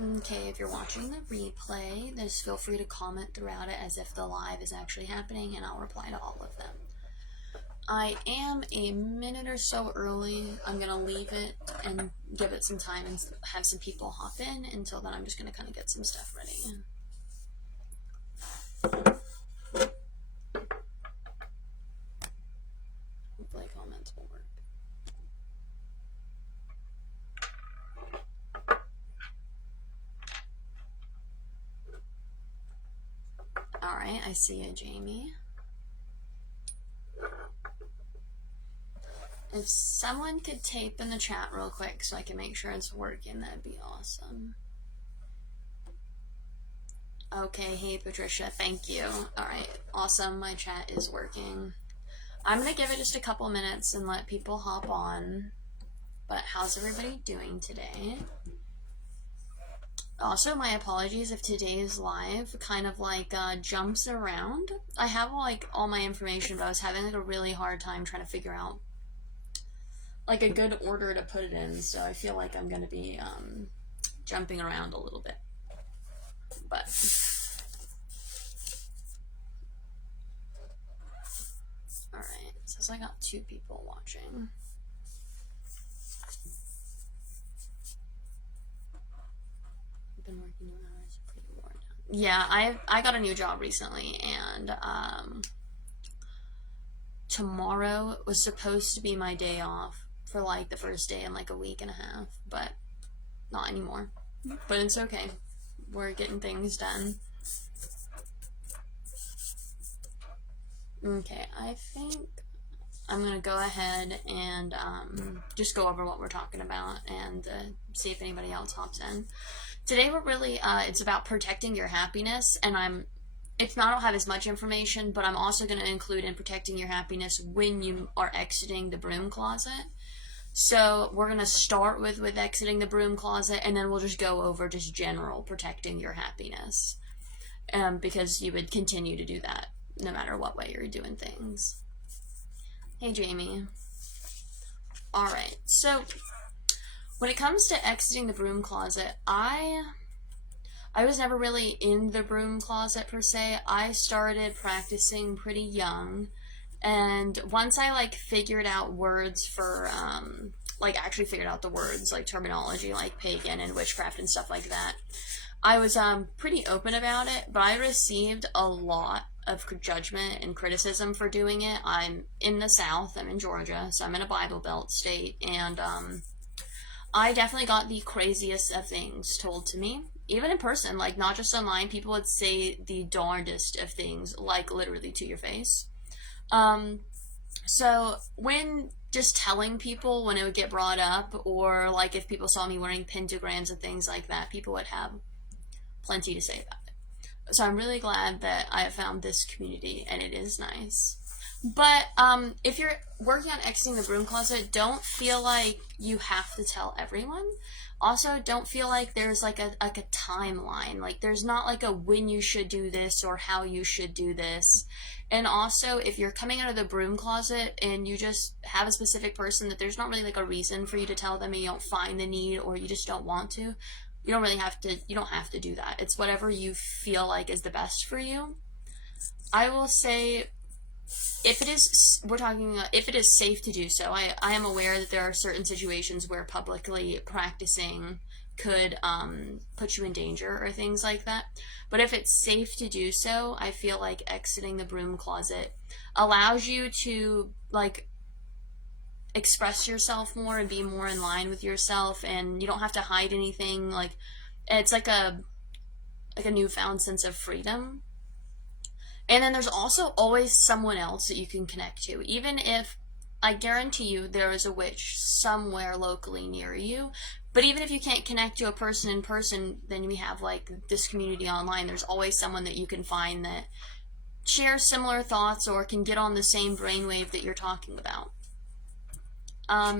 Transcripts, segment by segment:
Okay, if you're watching the replay, just feel free to comment throughout it as if the live is actually happening, and I'll reply to all of them. I am a minute or so early. I'm going to leave it and give it some time and have some people hop in. Until then, I'm just going to kind of get some stuff ready. Hopefully comments will work. Alright, I see you, Jamie. If someone could tape in the chat real quick so I can make sure it's working, that'd be awesome. Okay, hey Patricia, thank you. Alright, awesome, my chat is working. I'm gonna give it just a couple minutes and let people hop on. But how's everybody doing today? Also, my apologies if today's live kind of like jumps around. I have like all my information, but I was having like a really hard time trying to figure out like a good order to put it in, so I feel like I'm gonna be jumping around a little bit. But alright, says I got 2 people watching. I've been working 2 hours, pretty worn out. Yeah, I got a new job recently, and tomorrow was supposed to be my day off for like the first day in like a week and a half, but not anymore. But it's okay. We're getting things done. Okay, I think I'm gonna go ahead and just go over what we're talking about and see if anybody else hops in. Today we're really, it's about protecting your happiness, and I don't have as much information, but I'm also going to include in protecting your happiness when you are exiting the broom closet. So we're going to start with exiting the broom closet, and then we'll just go over just general protecting your happiness. Because you would continue to do that no matter what way you're doing things. Hey, Jamie. Alright, so when it comes to exiting the broom closet, I was never really in the broom closet per se. I started practicing pretty young, and once I like figured out words for actually figured out the words like terminology like pagan and witchcraft and stuff like that, I was pretty open about it, but I received a lot of judgment and criticism for doing it. I'm in the South, I'm in Georgia, so I'm in a Bible Belt state, and I definitely got the craziest of things told to me, even in person, like not just online. People would say the darndest of things, like literally to your face. So when just telling people when it would get brought up, or like if people saw me wearing pentagrams and things like that, people would have plenty to say about it. So I'm really glad that I have found this community, and it is nice. But if you're working on exiting the broom closet, don't feel like you have to tell everyone. Also, don't feel like there's like a timeline. Like there's not like a when you should do this or how you should do this. And also, if you're coming out of the broom closet and you just have a specific person that there's not really like a reason for you to tell them, and you don't find the need or you just don't want to, you don't have to do that. It's whatever you feel like is the best for you. I will say, if it is safe to do so, I am aware that there are certain situations where publicly practicing could put you in danger or things like that. But if it's safe to do so, I feel like exiting the broom closet allows you to like express yourself more and be more in line with yourself, and you don't have to hide anything. Like it's like a newfound sense of freedom. And then there's also always someone else that you can connect to. Even if, I guarantee you, there is a witch somewhere locally near you. But even if you can't connect to a person in person, then we have like this community online. There's always someone that you can find that shares similar thoughts or can get on the same brainwave that you're talking about.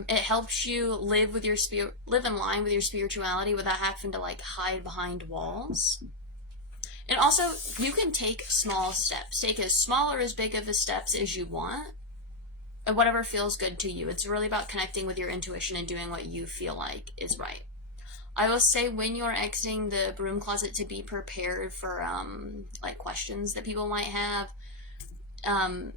It helps you live in line with your spirituality without having to like hide behind walls. And also, you can take small steps. Take as small or as big of a steps as you want, and whatever feels good to you. It's really about connecting with your intuition and doing what you feel like is right. I will say when you're exiting the broom closet to be prepared for like questions that people might have. Um,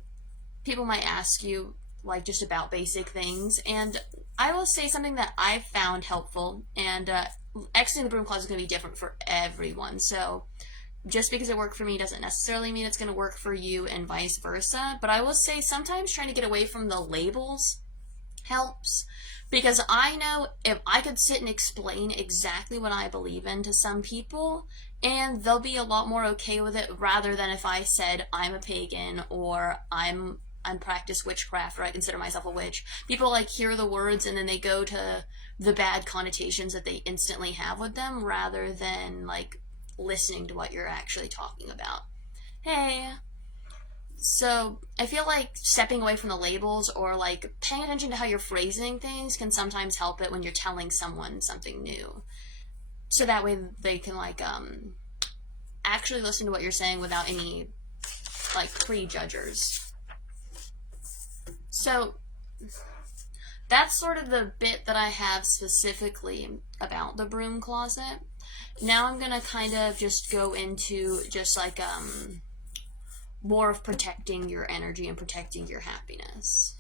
People might ask you like just about basic things, and I will say something that I've found helpful. And exiting the broom closet is going to be different for everyone. So just because it worked for me doesn't necessarily mean it's going to work for you, and vice versa. But I will say sometimes trying to get away from the labels helps, because I know if I could sit and explain exactly what I believe in to some people, and they'll be a lot more okay with it, rather than if I said I'm a pagan, or I'm practice witchcraft, or I consider myself a witch. People like hear the words and then they go to the bad connotations that they instantly have with them, rather than like listening to what you're actually talking about. Hey, so I feel like stepping away from the labels, or like paying attention to how you're phrasing things, can sometimes help it when you're telling someone something new. So that way they can like actually listen to what you're saying without any like prejudgers. So that's sort of the bit that I have specifically about the broom closet. Now I'm gonna kind of just go into just like more of protecting your energy and protecting your happiness.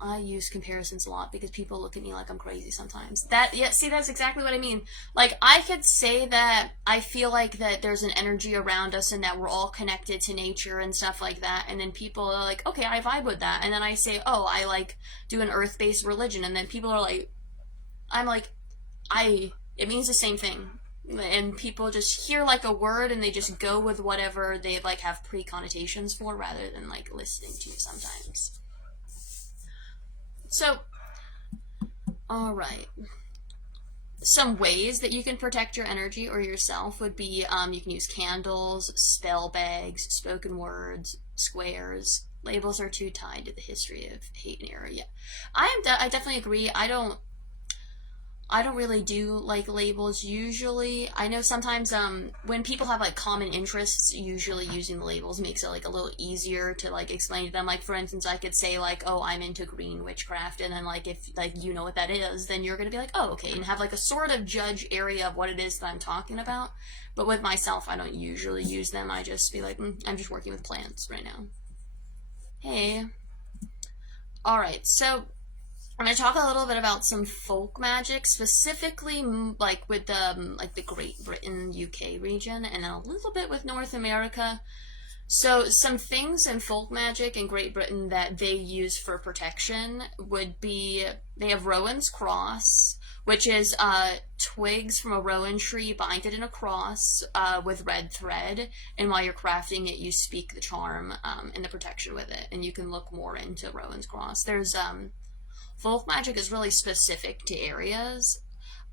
I use comparisons a lot because people look at me like I'm crazy sometimes. Yeah, see, that's exactly what I mean. Like, I could say that I feel like that there's an energy around us and that we're all connected to nature and stuff like that, and then people are like, okay, I vibe with that. And then I say, oh, I like do an earth-based religion, and then people are like, I'm like, it means the same thing. And people just hear like a word and they just go with whatever they like have pre-connotations for, rather than like listening to sometimes. So, alright. Some ways that you can protect your energy or yourself would be you can use candles, spell bags, spoken words, squares. Labels are too tied to the history of hate and error. Yeah, I definitely agree. I don't really do like labels usually. I know sometimes when people have like common interests, usually using the labels makes it like a little easier to like explain to them. Like, for instance, I could say like, oh, I'm into green witchcraft, and then like if like you know what that is, then you're gonna be like, oh, okay, and have like a sort of judge area of what it is that I'm talking about. But with myself, I don't usually use them. I just be like, I'm just working with plants right now. Hey. Alright, so I'm going to talk a little bit about some folk magic, specifically like with the Great Britain, UK region, and then a little bit with North America. So some things in folk magic in Great Britain that they use for protection would be, they have Rowan's Cross, which is twigs from a rowan tree binded in a cross with red thread, and while you're crafting it, you speak the charm and the protection with it, and you can look more into Rowan's Cross. There's folk magic is really specific to areas.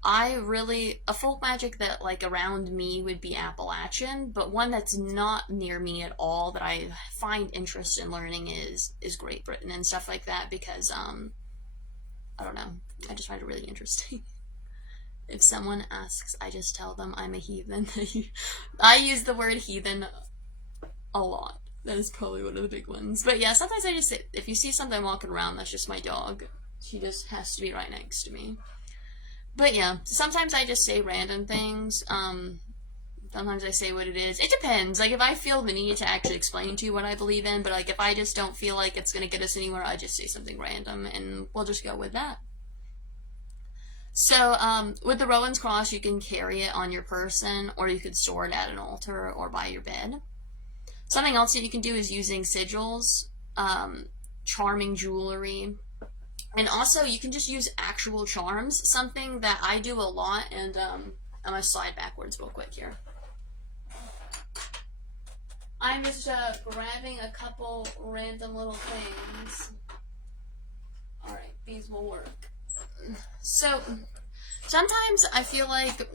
A folk magic that like around me would be Appalachian, but one that's not near me at all that I find interest in learning is Great Britain and stuff like that, because I don't know, I just find it really interesting. If someone asks, I just tell them I'm a heathen. I use the word heathen a lot. That is probably one of the big ones. But yeah, sometimes I just say, if you see something walking around, that's just my dog. She just has to be right next to me. But yeah, sometimes I just say random things. Sometimes I say what it is. It depends. Like, if I feel the need to actually explain to you what I believe in, but like if I just don't feel like it's going to get us anywhere, I just say something random and we'll just go with that. So, with the Rowan's Cross, you can carry it on your person, or you could store it at an altar or by your bed. Something else that you can do is using sigils, charming jewelry, and also you can just use actual charms. Something that I do a lot, and I'm going to slide backwards real quick here. I'm just grabbing a couple random little things. Alright, these will work. So, sometimes I feel like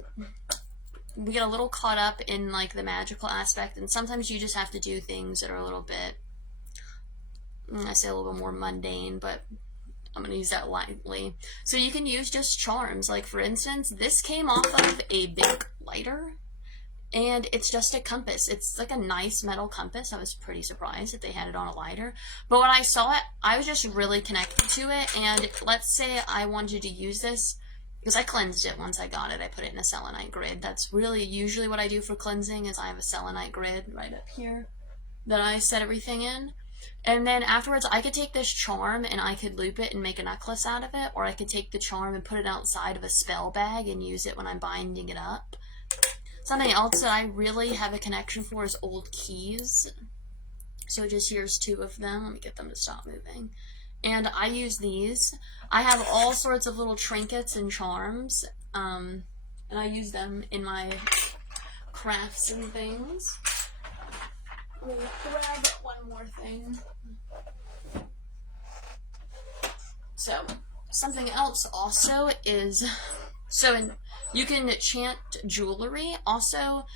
we get a little caught up in like the magical aspect, and sometimes you just have to do things that are a little bit, I say a little bit more mundane, but I'm going to use that lightly. So you can use just charms. Like, for instance, this came off of a big lighter, and it's just a compass. It's like a nice metal compass. I was pretty surprised that they had it on a lighter. But when I saw it, I was just really connected to it, and let's say I wanted to use this because I cleansed it once I got it. I put it in a selenite grid. That's really usually what I do for cleansing, is I have a selenite grid right up here that I set everything in. And then afterwards, I could take this charm and I could loop it and make a necklace out of it, or I could take the charm and put it outside of a spell bag and use it when I'm binding it up. Something else that I really have a connection for is old keys. So just here's 2 of them. Let me get them to stop moving. And I use these. I have all sorts of little trinkets and charms, and I use them in my crafts and things. Let me grab one more thing. So, something else also is, you can chant jewelry. Also,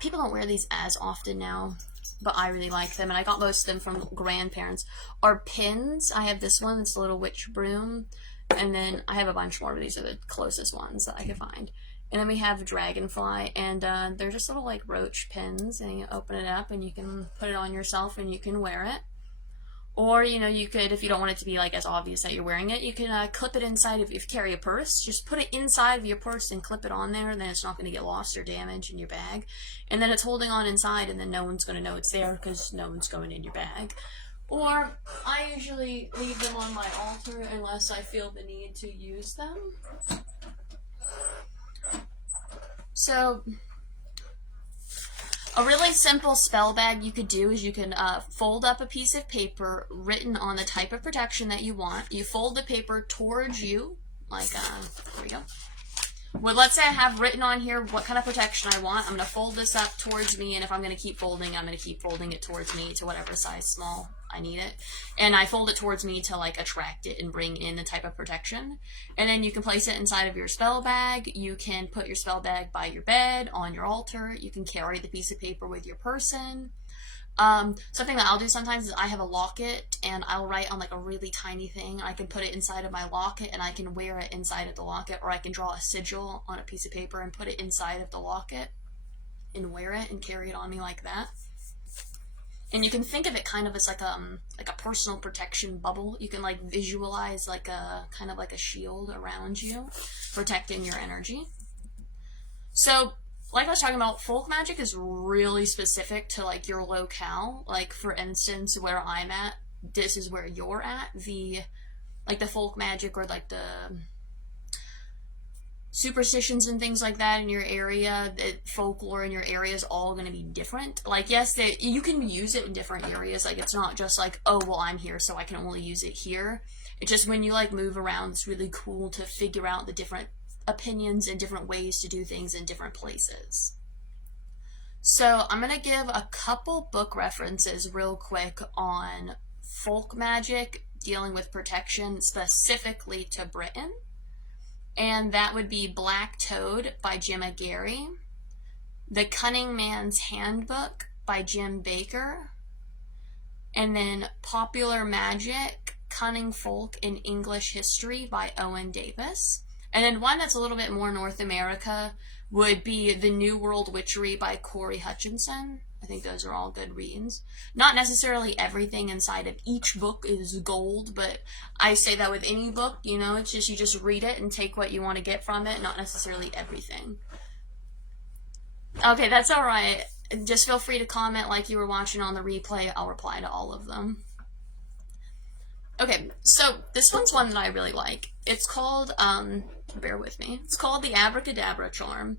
people don't wear these as often now, but I really like them, and I got most of them from grandparents. Are pins. I have this one, it's a little witch broom, and then I have a bunch more, but these are the closest ones that I could find. And then we have dragonfly, and they're just little like roach pins, and you open it up and you can put it on yourself and you can wear it. Or, you know, you could, if you don't want it to be like as obvious that you're wearing it, you can clip it inside of, if you carry a purse, just put it inside of your purse and clip it on there, and then it's not going to get lost or damaged in your bag. And then it's holding on inside, and then no one's going to know it's there because no one's going in your bag. Or, I usually leave them on my altar unless I feel the need to use them. So, a really simple spell bag you could do is you can fold up a piece of paper written on the type of protection that you want. You fold the paper towards you, like, here we go. Well, let's say I have written on here what kind of protection I want. I'm going to fold this up towards me, and if I'm going to keep folding, I'm going to keep folding it towards me to whatever size small I need it. And I fold it towards me to, like, attract it and bring in the type of protection. And then you can place it inside of your spell bag. You can put your spell bag by your bed, on your altar. You can carry the piece of paper with your person. Something that I'll do sometimes is I have a locket, and I'll write on like a really tiny thing. I can put it inside of my locket, and I can wear it inside of the locket, or I can draw a sigil on a piece of paper and put it inside of the locket and wear it and carry it on me like that. And you can think of it kind of as like a personal protection bubble. You can like visualize like a kind of like a shield around you, protecting your energy. So, like I was talking about, folk magic is really specific to like your locale. Like, for instance, where I'm at, this is where you're at. The folk magic, or like the superstitions and things like that in your area, the folklore in your area is all going to be different. Like, yes, you can use it in different areas. Like, it's not just like, oh, well, I'm here, so I can only use it here. It's just when you like move around, it's really cool to figure out the different opinions and different ways to do things in different places. So I'm going to give a couple book references real quick on folk magic dealing with protection specifically to Britain. And that would be Black Toad by Gemma Gary, The Cunning Man's Handbook by Jim Baker, and then Popular Magic, Cunning Folk in English History by Owen Davis. And then one that's a little bit more North America would be The New World Witchery by Corey Hutchinson. I think those are all good reads. Not necessarily everything inside of each book is gold, but I say that with any book, you know, it's just, you just read it and take what you want to get from it, not necessarily everything. Okay, that's alright. Just feel free to comment like you were watching on the replay. I'll reply to all of them. Okay, so this one's one that I really like. It's called, bear with me, it's called the Abracadabra Charm.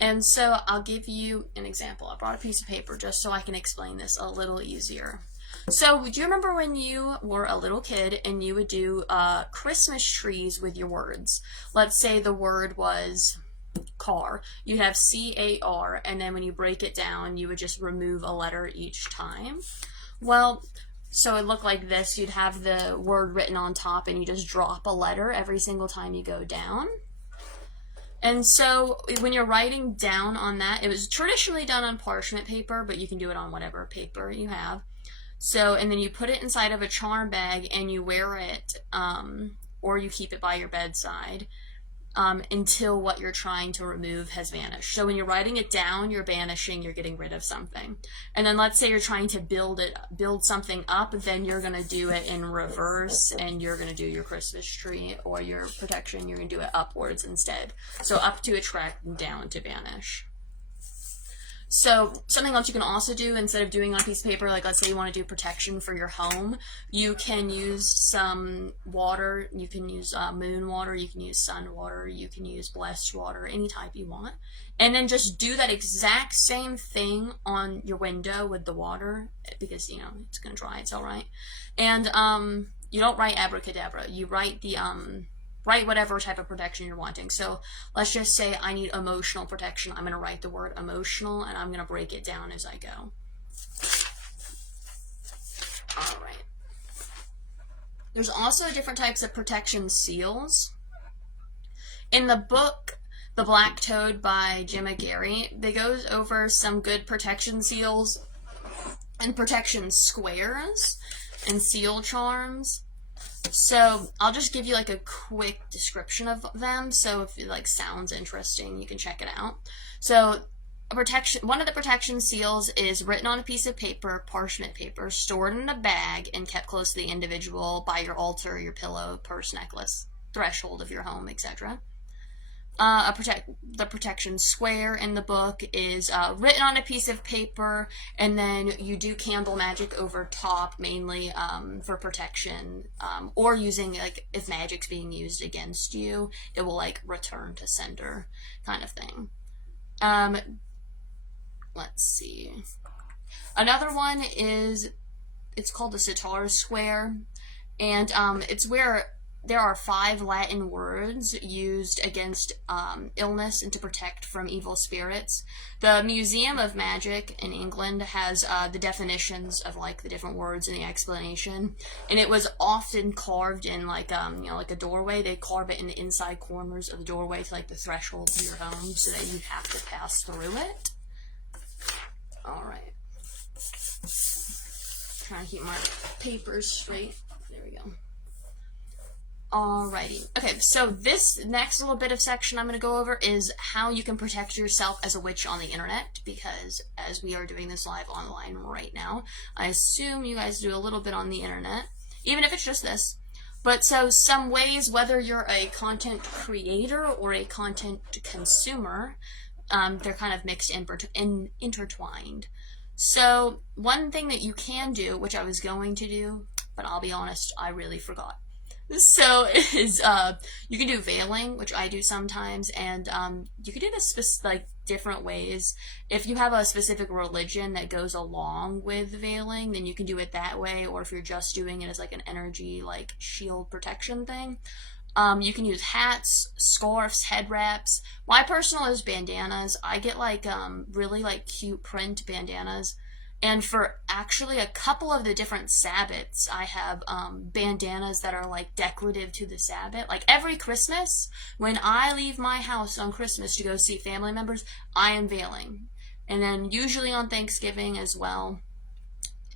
And so I'll give you an example. I brought a piece of paper just so I can explain this a little easier. So do you remember when you were a little kid and you would do Christmas trees with your words? Let's say the word was car. You'd have C-A-R, and then when you break it down, you would just remove a letter each time. Well, so it looked like this. You'd have the word written on top, and you just drop a letter every single time you go down. And so when you're writing down on that, it was traditionally done on parchment paper, but you can do it on whatever paper you have. So, and then you put it inside of a charm bag and you wear it, or you keep it by your bedside. until what you're trying to remove has vanished. So when you're writing it down, you're banishing, you're getting rid of something. And then let's say you're trying to build something up, then you're going to do it in reverse, and you're going to do your Christmas tree or your protection, you're going to do it upwards instead. So up to attract and down to banish. So something else you can also do, instead of doing on a piece of paper, like let's say you want to do protection for your home, you can use some water. You can use moon water, you can use sun water, you can use blessed water, any type you want. And then just do that exact same thing on your window with the water, because, you know, it's going to dry, it's all right. And you don't write abracadabra. You write the write whatever type of protection you're wanting. So let's just say I need emotional protection. I'm going to write the word emotional, and I'm going to break it down as I go. All right. There's also different types of protection seals. In the book, The Black Toad by Jim McGarry, they goes over some good protection seals and protection squares and seal charms. So I'll just give you like a quick description of them. So if it like sounds interesting, you can check it out. So one of the protection seals is written on a piece of paper, parchment paper, stored in a bag and kept close to the individual by your altar, your pillow, purse, necklace, threshold of your home, etc. The protection square in the book is written on a piece of paper, and then you do candle magic over top, mainly for protection, or using, like, if magic's being used against you, it will, like, return to sender kind of thing. Let's see. Another one is, it's called the sitar square, and it's where there are 5 Latin words used against illness and to protect from evil spirits. The Museum of Magic in England has the definitions of like the different words and the explanation, and it was often carved in like like a doorway. They carve it in the inside corners of the doorway to like the threshold of your home, so that you have to pass through it. All right. Trying to keep my papers straight. There we go. Alrighty. Okay, so this next little bit of section I'm going to go over is how you can protect yourself as a witch on the internet, because as we are doing this live online right now, I assume you guys do a little bit on the internet, even if it's just this. But so some ways, whether you're a content creator or a content consumer, they're kind of mixed and intertwined. So one thing that you can do, which I was going to do, but I'll be honest, I really forgot. So is you can do veiling, which I do sometimes, and you can do this like different ways. If you have a specific religion that goes along with veiling, then you can do it that way. Or if you're just doing it as like an energy like shield protection thing, you can use hats, scarves, head wraps. My personal is bandanas. I get like really like cute print bandanas. And for actually a couple of the different Sabbats, I have bandanas that are like decorative to the Sabbat. Like every Christmas, when I leave my house on Christmas to go see family members, I am veiling. And then usually on Thanksgiving as well,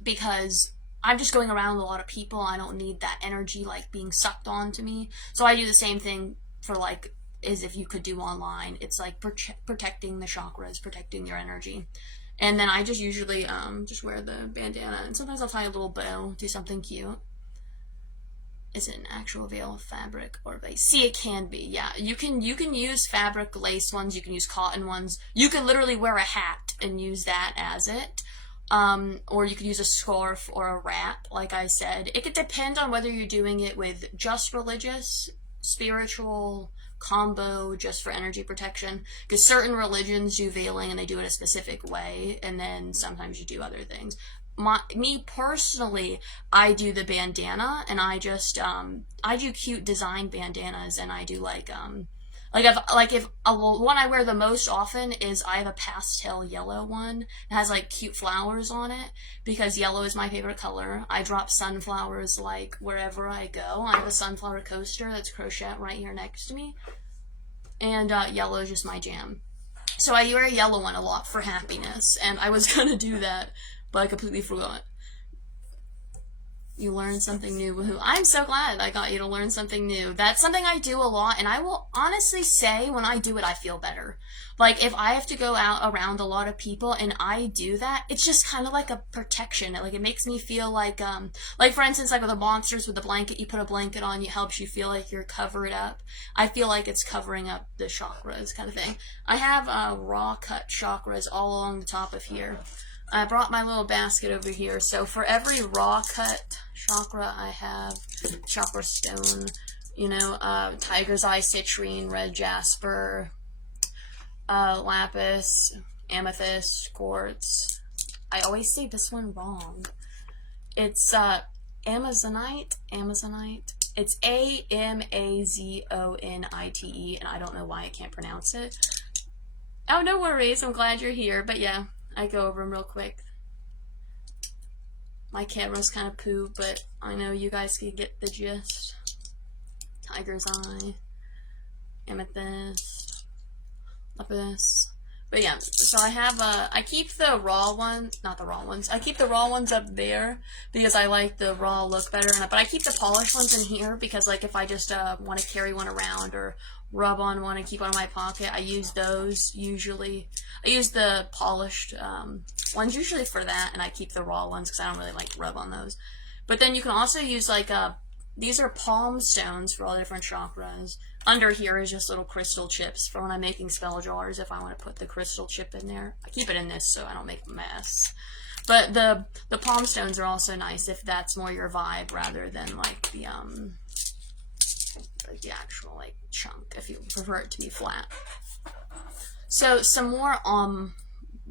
because I'm just going around with a lot of people. I don't need that energy like being sucked onto me. So I do the same thing for like as if you could do online. It's like protecting the chakras, protecting your energy. And then I just usually just wear the bandana, and sometimes I'll tie a little bow, do something cute. Is it an actual veil of fabric or lace? See, it can be, yeah. You can use fabric lace ones, you can use cotton ones. You can literally wear a hat and use that as it. Or you could use a scarf or a wrap, like I said. It could depend on whether you're doing it with just religious, spiritual, combo, just for energy protection, because certain religions do veiling and they do it a specific way, and then sometimes you do other things. Me personally, I do the bandana, and I just I do cute design bandanas, and I do like if one I wear the most often is I have a pastel yellow one. It has like cute flowers on it because yellow is my favorite color. I drop sunflowers like wherever I go. I have a sunflower coaster that's crochet right here next to me, and yellow is just my jam. So I wear a yellow one a lot for happiness, and I was gonna do that, but I completely forgot. You learned something new. Woohoo. I'm so glad I got you to learn something new. That's something I do a lot, and I will honestly say when I do it, I feel better. Like, if I have to go out around a lot of people and I do that, it's just kind of like a protection. Like, it makes me feel like for instance, like with the monsters with the blanket, you put a blanket on, it helps you feel like you're covered up. I feel like it's covering up the chakras kind of thing. I have raw cut chakras all along the top of here. I brought my little basket over here. So for every raw cut chakra, I have chakra stone, tiger's eye, citrine, red jasper, lapis, amethyst, quartz. I always say this one wrong. It's Amazonite. It's Amazonite, and I don't know why I can't pronounce it. Oh, no worries. I'm glad you're here. But yeah, I go over them real quick. My camera's kind of poo, but I know you guys can get the gist. Tiger's eye, amethyst, lapis. But yeah, so I have I keep the raw ones, not the raw ones. I keep the raw ones up there because I like the raw look better. But I keep the polished ones in here because, like, if I just want to carry one around or rub on one and keep one in my pocket, I use those usually. I use the polished ones usually for that, and I keep the raw ones because I don't really like rub on those. But then you can also use these are palm stones for all the different chakras. Under here is just little crystal chips for when I'm making spell jars, if I want to put the crystal chip in there. I keep it in this so I don't make a mess. But the palm stones are also nice if that's more your vibe rather than like the actual like chunk, if you prefer it to be flat. So some more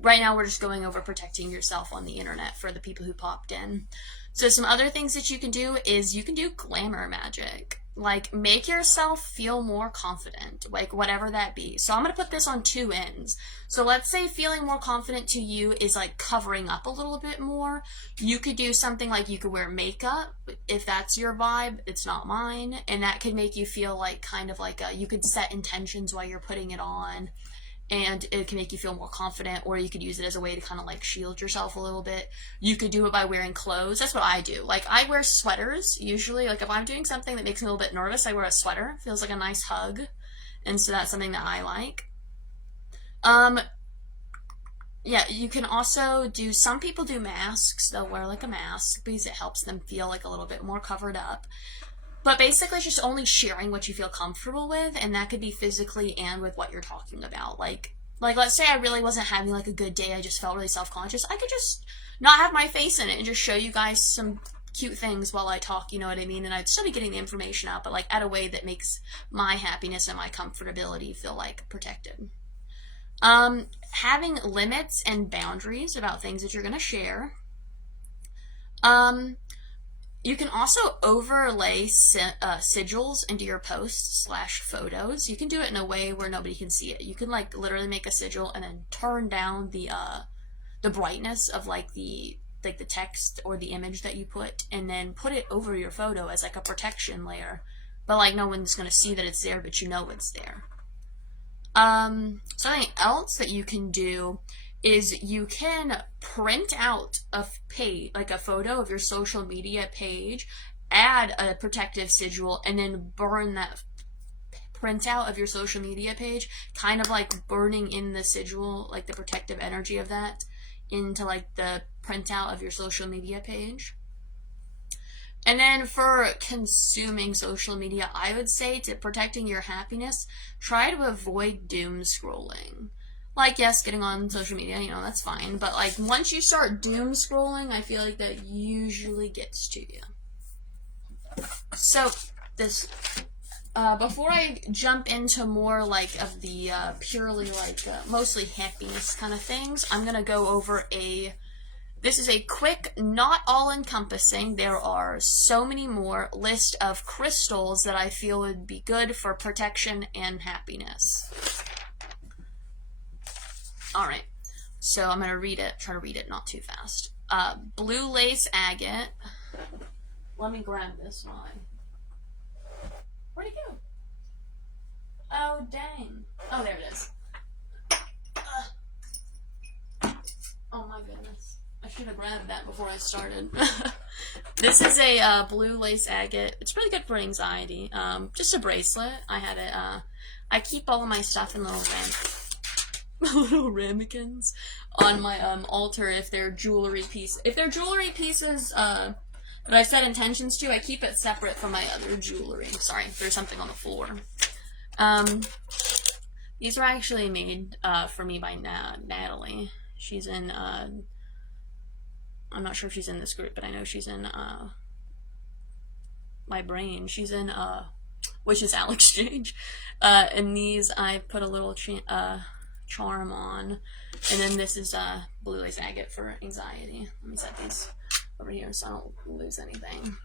right now we're just going over protecting yourself on the internet for the people who popped in. So some other things that you can do is you can do glamour magic. Like, make yourself feel more confident, like whatever that be. So I'm going to put this on two ends. So let's say feeling more confident to you is like covering up a little bit more. You could do something like you could wear makeup if that's your vibe. It's not mine. And that could make you feel like kind of like you could set intentions while you're putting it on. And it can make you feel more confident, or you could use it as a way to kind of like shield yourself a little bit. You could do it by wearing clothes. That's what I do. Like, I wear sweaters usually. Like, if I'm doing something that makes me a little bit nervous, I wear a sweater. It feels like a nice hug. And so that's something that I like. Yeah, you can also do, some people do masks. They'll wear like a mask because it helps them feel like a little bit more covered up. But basically, it's just only sharing what you feel comfortable with, and that could be physically and with what you're talking about. Like let's say I really wasn't having like a good day, I just felt really self-conscious. I could just not have my face in it and just show you guys some cute things while I talk, you know what I mean? And I'd still be getting the information out, but like at a way that makes my happiness and my comfortability feel like protected. Having limits and boundaries about things that you're going to share. You can also overlay sigils into your posts / photos. You can do it in a way where nobody can see it. You can like literally make a sigil and then turn down the brightness of like the text or the image that you put, and then put it over your photo as like a protection layer. But like no one's gonna see that it's there, but you know it's there. Something else that you can do is you can print out a page, like a photo of your social media page, add a protective sigil, and then burn that printout of your social media page, kind of like burning in the sigil, like the protective energy of that, into like the printout of your social media page. And then for consuming social media, I would say to protecting your happiness, try to avoid doom scrolling. Like, yes, getting on social media, that's fine. But, like, once you start doom scrolling, I feel like that usually gets to you. So, before I jump into more, like, of the purely, like, mostly happiness kind of things, I'm going to go over this is a quick, not all-encompassing, there are so many more list of crystals that I feel would be good for protection and happiness. Alright, so I'm going to try to read it not too fast. Blue lace agate. Let me grab this one. Where'd it go? Oh, dang. Oh, there it is. Oh my goodness. I should have grabbed that before I started. This is a blue lace agate. It's really good for anxiety. Just a bracelet. I had it. I keep all of my stuff in little ramekins on my altar if they're jewelry pieces. If they're jewelry pieces that I set intentions to, I keep it separate from my other jewelry. Sorry, there's something on the floor. These were actually made for me by Natalie. She's in, I'm not sure if she's in this group, but I know she's in my brain. She's in Wishes Al Exchange. And these I put a little charm on. And then this is blue lace agate for anxiety. Let me set these over here so I don't lose anything.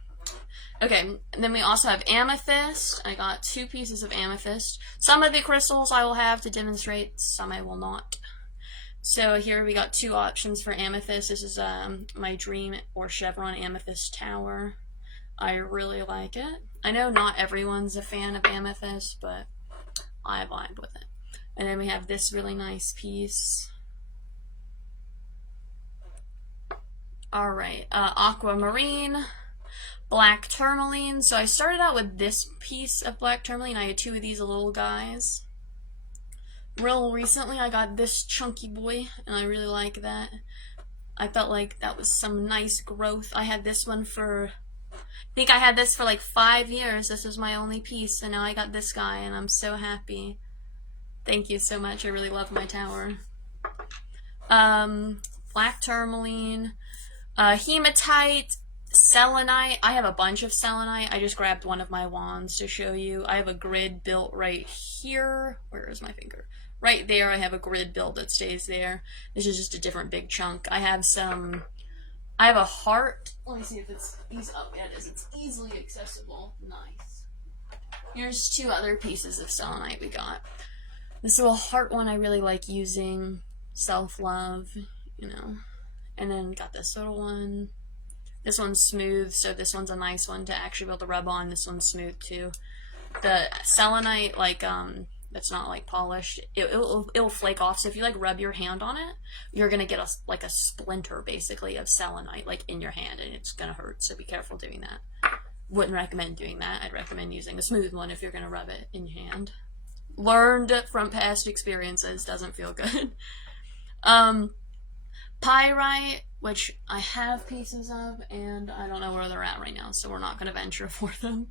Okay, and then we also have amethyst. I got 2 pieces of amethyst. Some of the crystals I will have to demonstrate, some I will not. So here we got 2 options for amethyst. This is my dream or chevron amethyst tower. I really like it. I know not everyone's a fan of amethyst, but I vibe with it. And then we have this really nice piece. Alright, aquamarine, black tourmaline. So I started out with this piece of black tourmaline. I had 2 of these little guys. Real recently I got this chunky boy, and I really like that. I felt like that was some nice growth. I had this one for, I think I had this for like 5 years. This was my only piece, and now I got this guy, and I'm so happy. Thank you so much. I really love my tower. Black tourmaline, hematite, selenite. I have a bunch of selenite. I just grabbed one of my wands to show you. I have a grid built right here. Where is my finger? Right there, I have a grid built that stays there. This is just a different big chunk. I have a heart. Let me see if it's easy. Oh, yeah, it is. It's easily accessible. Nice. Here's 2 other pieces of selenite we got. This little heart one I really like using. Self-love, you know. And then got this little one. This one's smooth, so this one's a nice one to actually be able to rub on. This one's smooth too. The selenite, like, that's not like polished, it'll flake off. So if you like rub your hand on it, you're gonna get a splinter basically of selenite like in your hand, and it's gonna hurt. So be careful doing that. Wouldn't recommend doing that. I'd recommend using a smooth one if you're gonna rub it in your hand. Learned from past experiences, doesn't feel good. Pyrite, which I have pieces of, and I don't know where they're at right now, so we're not going to venture for them.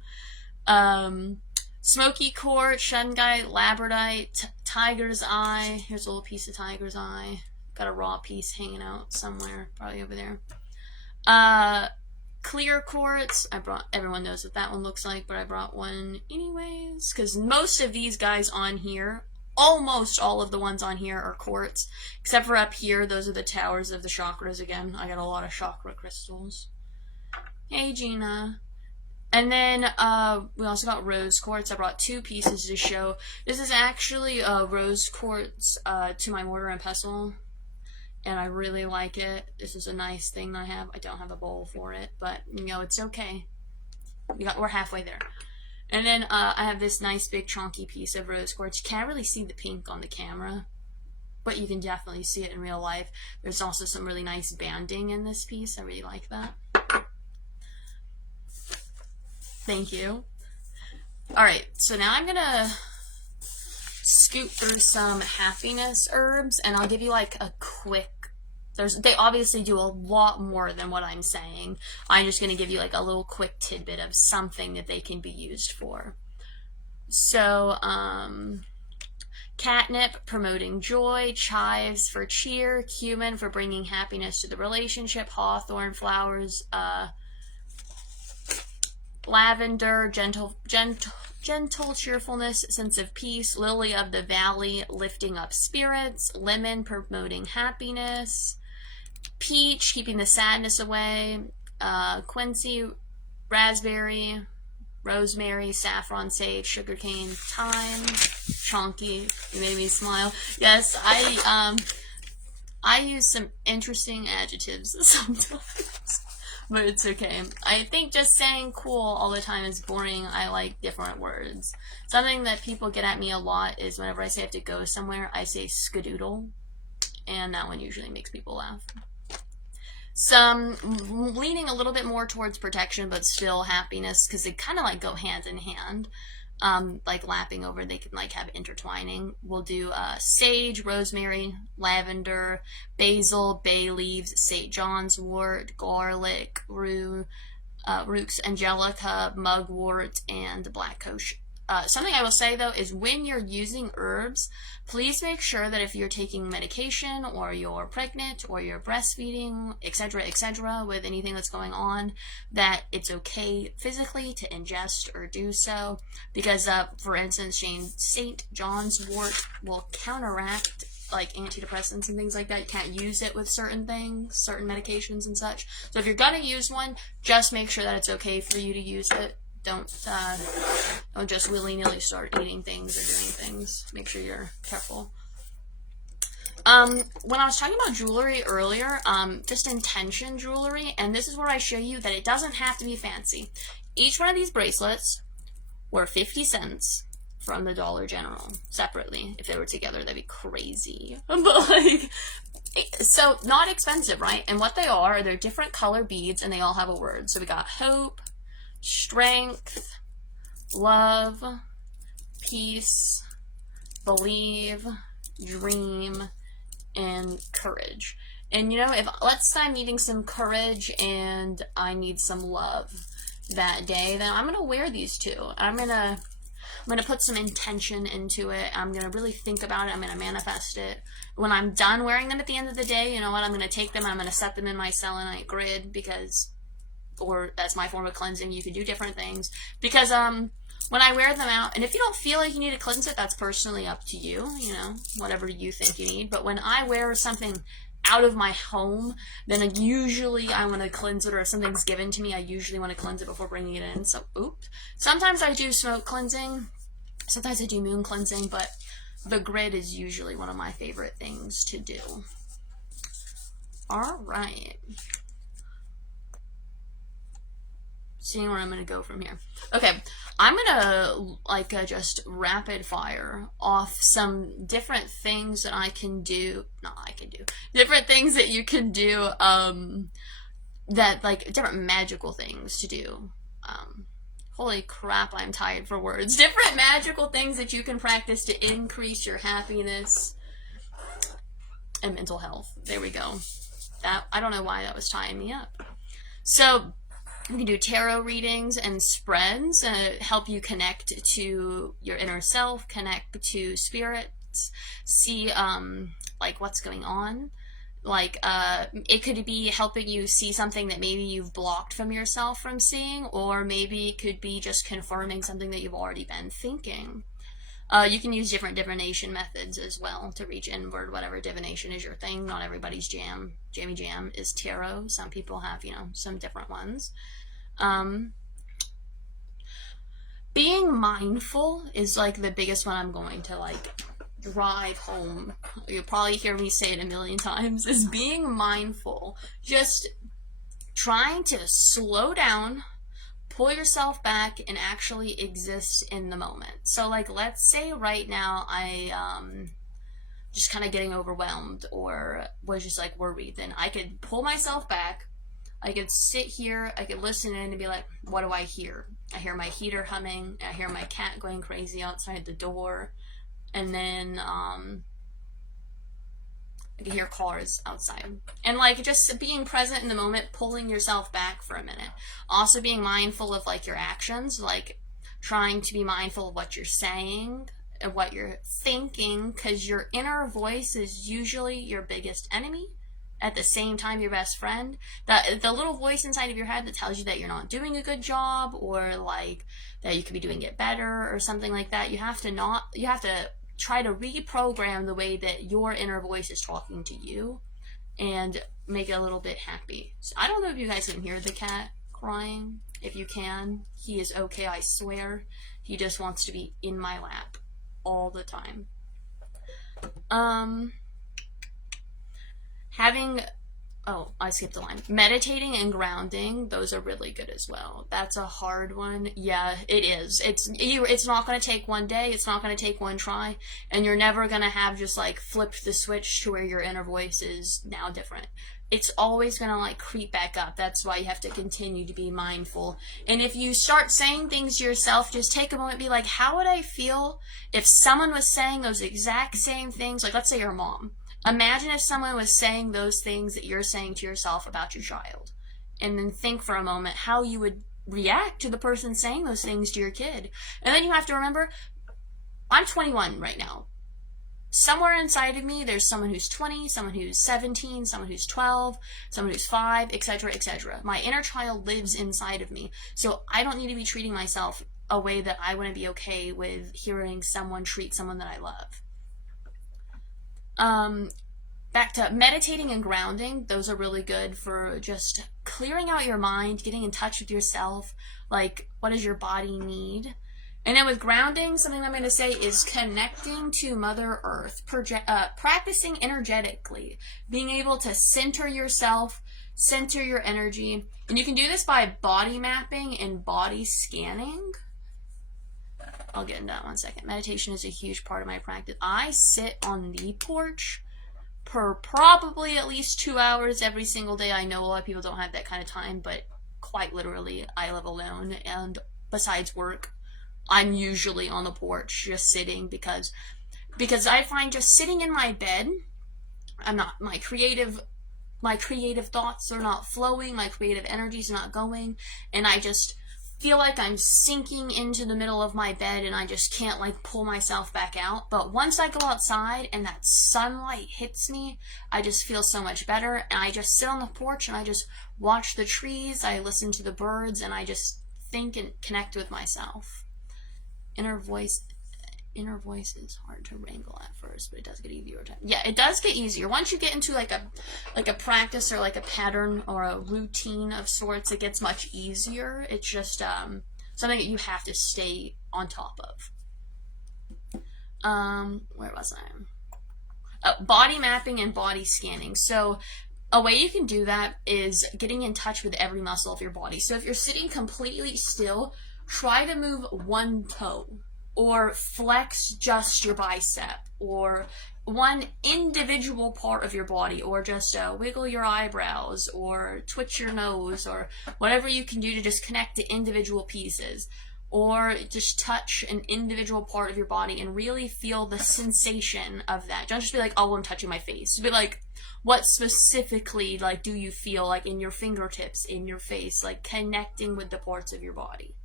Smoky quartz, shungite, labradorite, tiger's eye. Here's a little piece of tiger's eye. Got a raw piece hanging out somewhere, probably over there. Clear quartz. Everyone knows what that one looks like, but I brought one anyways, because most of these guys on here, almost all of the ones on here are quartz, except for up here. Those are the towers of the chakras again. I got a lot of chakra crystals. Hey, Gina. And then we also got rose quartz. I brought 2 pieces to show. This is actually rose quartz to my mortar and pestle, and I really like it. This is a nice thing that I have. I don't have a bowl for it, but you know, it's okay. We're halfway there. And then I have this nice big chunky piece of rose quartz. You can't really see the pink on the camera, but you can definitely see it in real life. There's also some really nice banding in this piece. I really like that. Thank you. Alright, so now I'm gonna scoot through some happiness herbs, and I'll give you like a quick, they obviously do a lot more than what I'm saying. I'm just going to give you like a little quick tidbit of something that they can be used for. So, catnip, promoting joy, chives for cheer, cumin for bringing happiness to the relationship, hawthorn flowers, lavender, gentle cheerfulness, sense of peace, lily of the valley, lifting up spirits, lemon, promoting happiness, peach, keeping the sadness away, quincy, raspberry, rosemary, saffron, sage, sugarcane, thyme, chonky. You made me smile. Yes, I use some interesting adjectives sometimes, but it's okay. I think just saying cool all the time is boring. I like different words. Something that people get at me a lot is whenever I say I have to go somewhere, I say skadoodle, and that one usually makes people laugh. some leaning a little bit more towards protection, but still happiness, because they kind of like go hand in hand. Like lapping over, they can like have intertwining. We'll do sage, rosemary, lavender, basil, bay leaves, St. John's wort, garlic, rue, Rux angelica, mugwort, and black coach. Something I will say though is when you're using herbs, please make sure that if you're taking medication or you're pregnant or you're breastfeeding, etc., with anything that's going on, that it's okay physically to ingest or do so. Because, for instance, St. John's wort will counteract like antidepressants and things like that. You can't use it with certain things, certain medications and such. So if you're gonna use one, just make sure that it's okay for you to use it. Don't just willy-nilly start eating things or doing things. Make sure you're careful. When I was talking about jewelry earlier, just intention jewelry, and this is where I show you that it doesn't have to be fancy. Each one of these bracelets were 50 cents from the Dollar General separately. If they were together, that'd be crazy. But like, so not expensive, right? And what they are, they're different color beads, and they all have a word. So we got hope, strength, love, peace, believe, dream, and courage. And you know, if let's say I'm needing some courage and I need some love that day, then I'm gonna wear these two. I'm gonna put some intention into it. I'm gonna really think about it. I'm gonna manifest it. When I'm done wearing them at the end of the day, you know what? I'm gonna take them and I'm gonna set them in my selenite grid, because, or that's my form of cleansing. You can do different things, because when I wear them out, and if you don't feel like you need to cleanse it, that's personally up to you, you know, whatever you think you need. But when I wear something out of my home, then usually I want to cleanse it, or if something's given to me, I usually want to cleanse it before bringing it in. So, oops. Sometimes I do smoke cleansing, sometimes I do moon cleansing, but the grid is usually one of my favorite things to do. All right. Seeing where I'm going to go from here. Okay, I'm going to like just rapid fire off some different things that I can do. Different things that you can do, that like different magical things to do. Holy crap, I'm tired for words. Different magical things that you can practice to increase your happiness and mental health. There we go. That, I don't know why that was tying me up. So, you can do tarot readings and spreads, help you connect to your inner self, connect to spirits, see like what's going on. Like it could be helping you see something that maybe you've blocked from yourself from seeing, or maybe it could be just confirming something that you've already been thinking. You can use different divination methods as well to reach inward, whatever divination is your thing. Not everybody's jammy jam is tarot. Some people have, you know, some different ones. Being mindful is like the biggest one I'm going to like drive home. You'll probably hear me say it a million times, is being mindful. Just trying to slow down, pull yourself back, and actually exist in the moment. So like, let's say right now I just kind of getting overwhelmed or was just like worried, then I could pull myself back. I could sit here, I could listen in and be like, what do I hear? I hear my heater humming, I hear my cat going crazy outside the door, and then I can hear cars outside. And like just being present in the moment, pulling yourself back for a minute. Also being mindful of like your actions, like trying to be mindful of what you're saying and what you're thinking, because your inner voice is usually your biggest enemy, at the same time your best friend. The little voice inside of your head that tells you that you're not doing a good job, or like that you could be doing it better or something like that. You have to try to reprogram the way that your inner voice is talking to you and make it a little bit happy. So I don't know if you guys can hear the cat crying. If you can, he is okay, I swear. He just wants to be in my lap all the time. Having Oh, I skipped a line. Meditating and grounding, those are really good as well. That's a hard one. Yeah, it is. It's not going to take one day, it's not going to take one try, and you're never going to have just like flipped the switch to where your inner voice is now different. It's always going to like creep back up. That's why you have to continue to be mindful. And if you start saying things to yourself, just take a moment and be like, how would I feel if someone was saying those exact same things? Like, let's say your mom. Imagine if someone was saying those things that you're saying to yourself about your child. And then think for a moment how you would react to the person saying those things to your kid. And then you have to remember, I'm 21 right now. Somewhere inside of me, there's someone who's 20, someone who's 17, someone who's 12, someone who's 5, etc., etc. My inner child lives inside of me. So I don't need to be treating myself a way that I wouldn't be okay with hearing someone treat someone that I love. Back to meditating and grounding, those are really good for just clearing out your mind, getting in touch with yourself, like what does your body need? And then with grounding, something I'm going to say is connecting to Mother Earth, practicing energetically, being able to center yourself, center your energy, and you can do this by body mapping and body scanning. I'll get into that one second. Meditation is a huge part of my practice. I sit on the porch for probably at least 2 hours every single day. I know a lot of people don't have that kind of time, but quite literally, I live alone. And besides work, I'm usually on the porch just sitting because I find just sitting in my bed, I'm not, my creative thoughts are not flowing, my creative energy's not going, and I just feel like I'm sinking into the middle of my bed and I just can't like pull myself back out. But once I go outside and that sunlight hits me, I just feel so much better, and I just sit on the porch and I just watch the trees, I listen to the birds, and I just think and connect with myself. Inner voice is hard to wrangle at first, but it does get easier over time. Yeah, it does get easier. Once you get into like a practice or like a pattern or a routine of sorts, it gets much easier. It's just something that you have to stay on top of. Where was I? Body mapping and body scanning. So a way you can do that is getting in touch with every muscle of your body. So if you're sitting completely still, try to move one toe, or flex just your bicep, or one individual part of your body, or just wiggle your eyebrows, or twitch your nose, or whatever you can do to just connect to individual pieces, or just touch an individual part of your body and really feel the sensation of that. Don't just be like, oh, I'm touching my face. Be like, what specifically like do you feel like in your fingertips, in your face, like connecting with the parts of your body.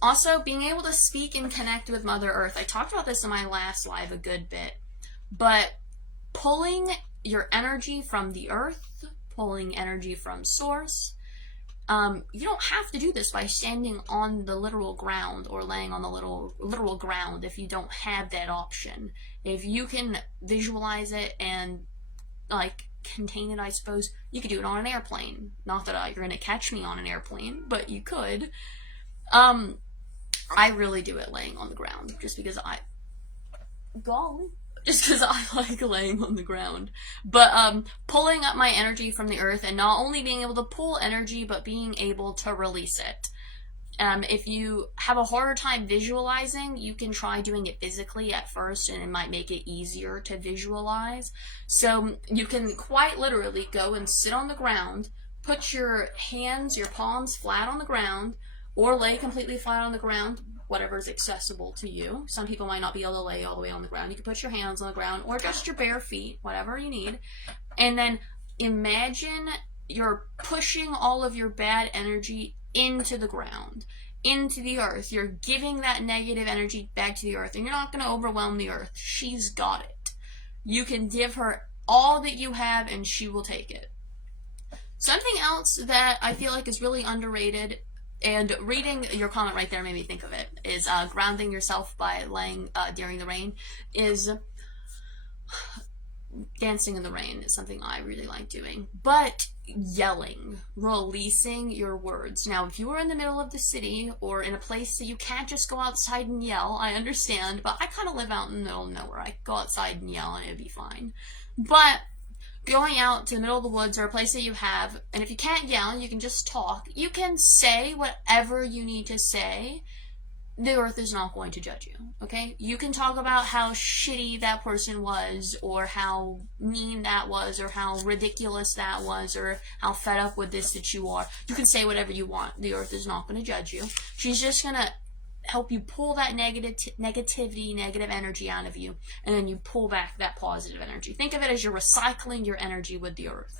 Also, being able to speak and connect with Mother Earth. I talked about this in my last live a good bit, but pulling your energy from the earth, pulling energy from source, you don't have to do this by standing on the literal ground or laying on the literal ground if you don't have that option. If you can visualize it and like contain it, I suppose, you could do it on an airplane. Not that you're going to catch me on an airplane, but you could. I really do it laying on the ground just because I like laying on the ground. But pulling up my energy from the earth, and not only being able to pull energy, but being able to release it. If you have a harder time visualizing, you can try doing it physically at first, and it might make it easier to visualize. So you can quite literally go and sit on the ground, put your hands, your palms flat on the ground, or lay completely flat on the ground, whatever is accessible to you. Some people might not be able to lay all the way on the ground. You can put your hands on the ground, or just your bare feet, whatever you need. And then imagine you're pushing all of your bad energy into the ground, into the earth. You're giving that negative energy back to the earth, and you're not going to overwhelm the earth. She's got it. You can give her all that you have, and she will take it. Something else that I feel like is really underrated, and reading your comment right there made me think of it, is grounding yourself by laying during the rain, is dancing in the rain is something I really like doing. But yelling, releasing your words. Now, if you are in the middle of the city or in a place that you can't just go outside and yell, I understand, but I kind of live out in the middle of nowhere. I could go outside and yell and it'd be fine. But going out to the middle of the woods or a place that you have, and if you can't yell, you can just talk. You can say whatever you need to say. The earth is not going to judge you, okay? You can talk about how shitty that person was, or how mean that was, or how ridiculous that was, or how fed up with this that you are. You can say whatever you want. The earth is not going to judge you. She's just going to help you pull that negativity, negative energy out of you, and then you pull back that positive energy. Think of it as you're recycling your energy with the earth.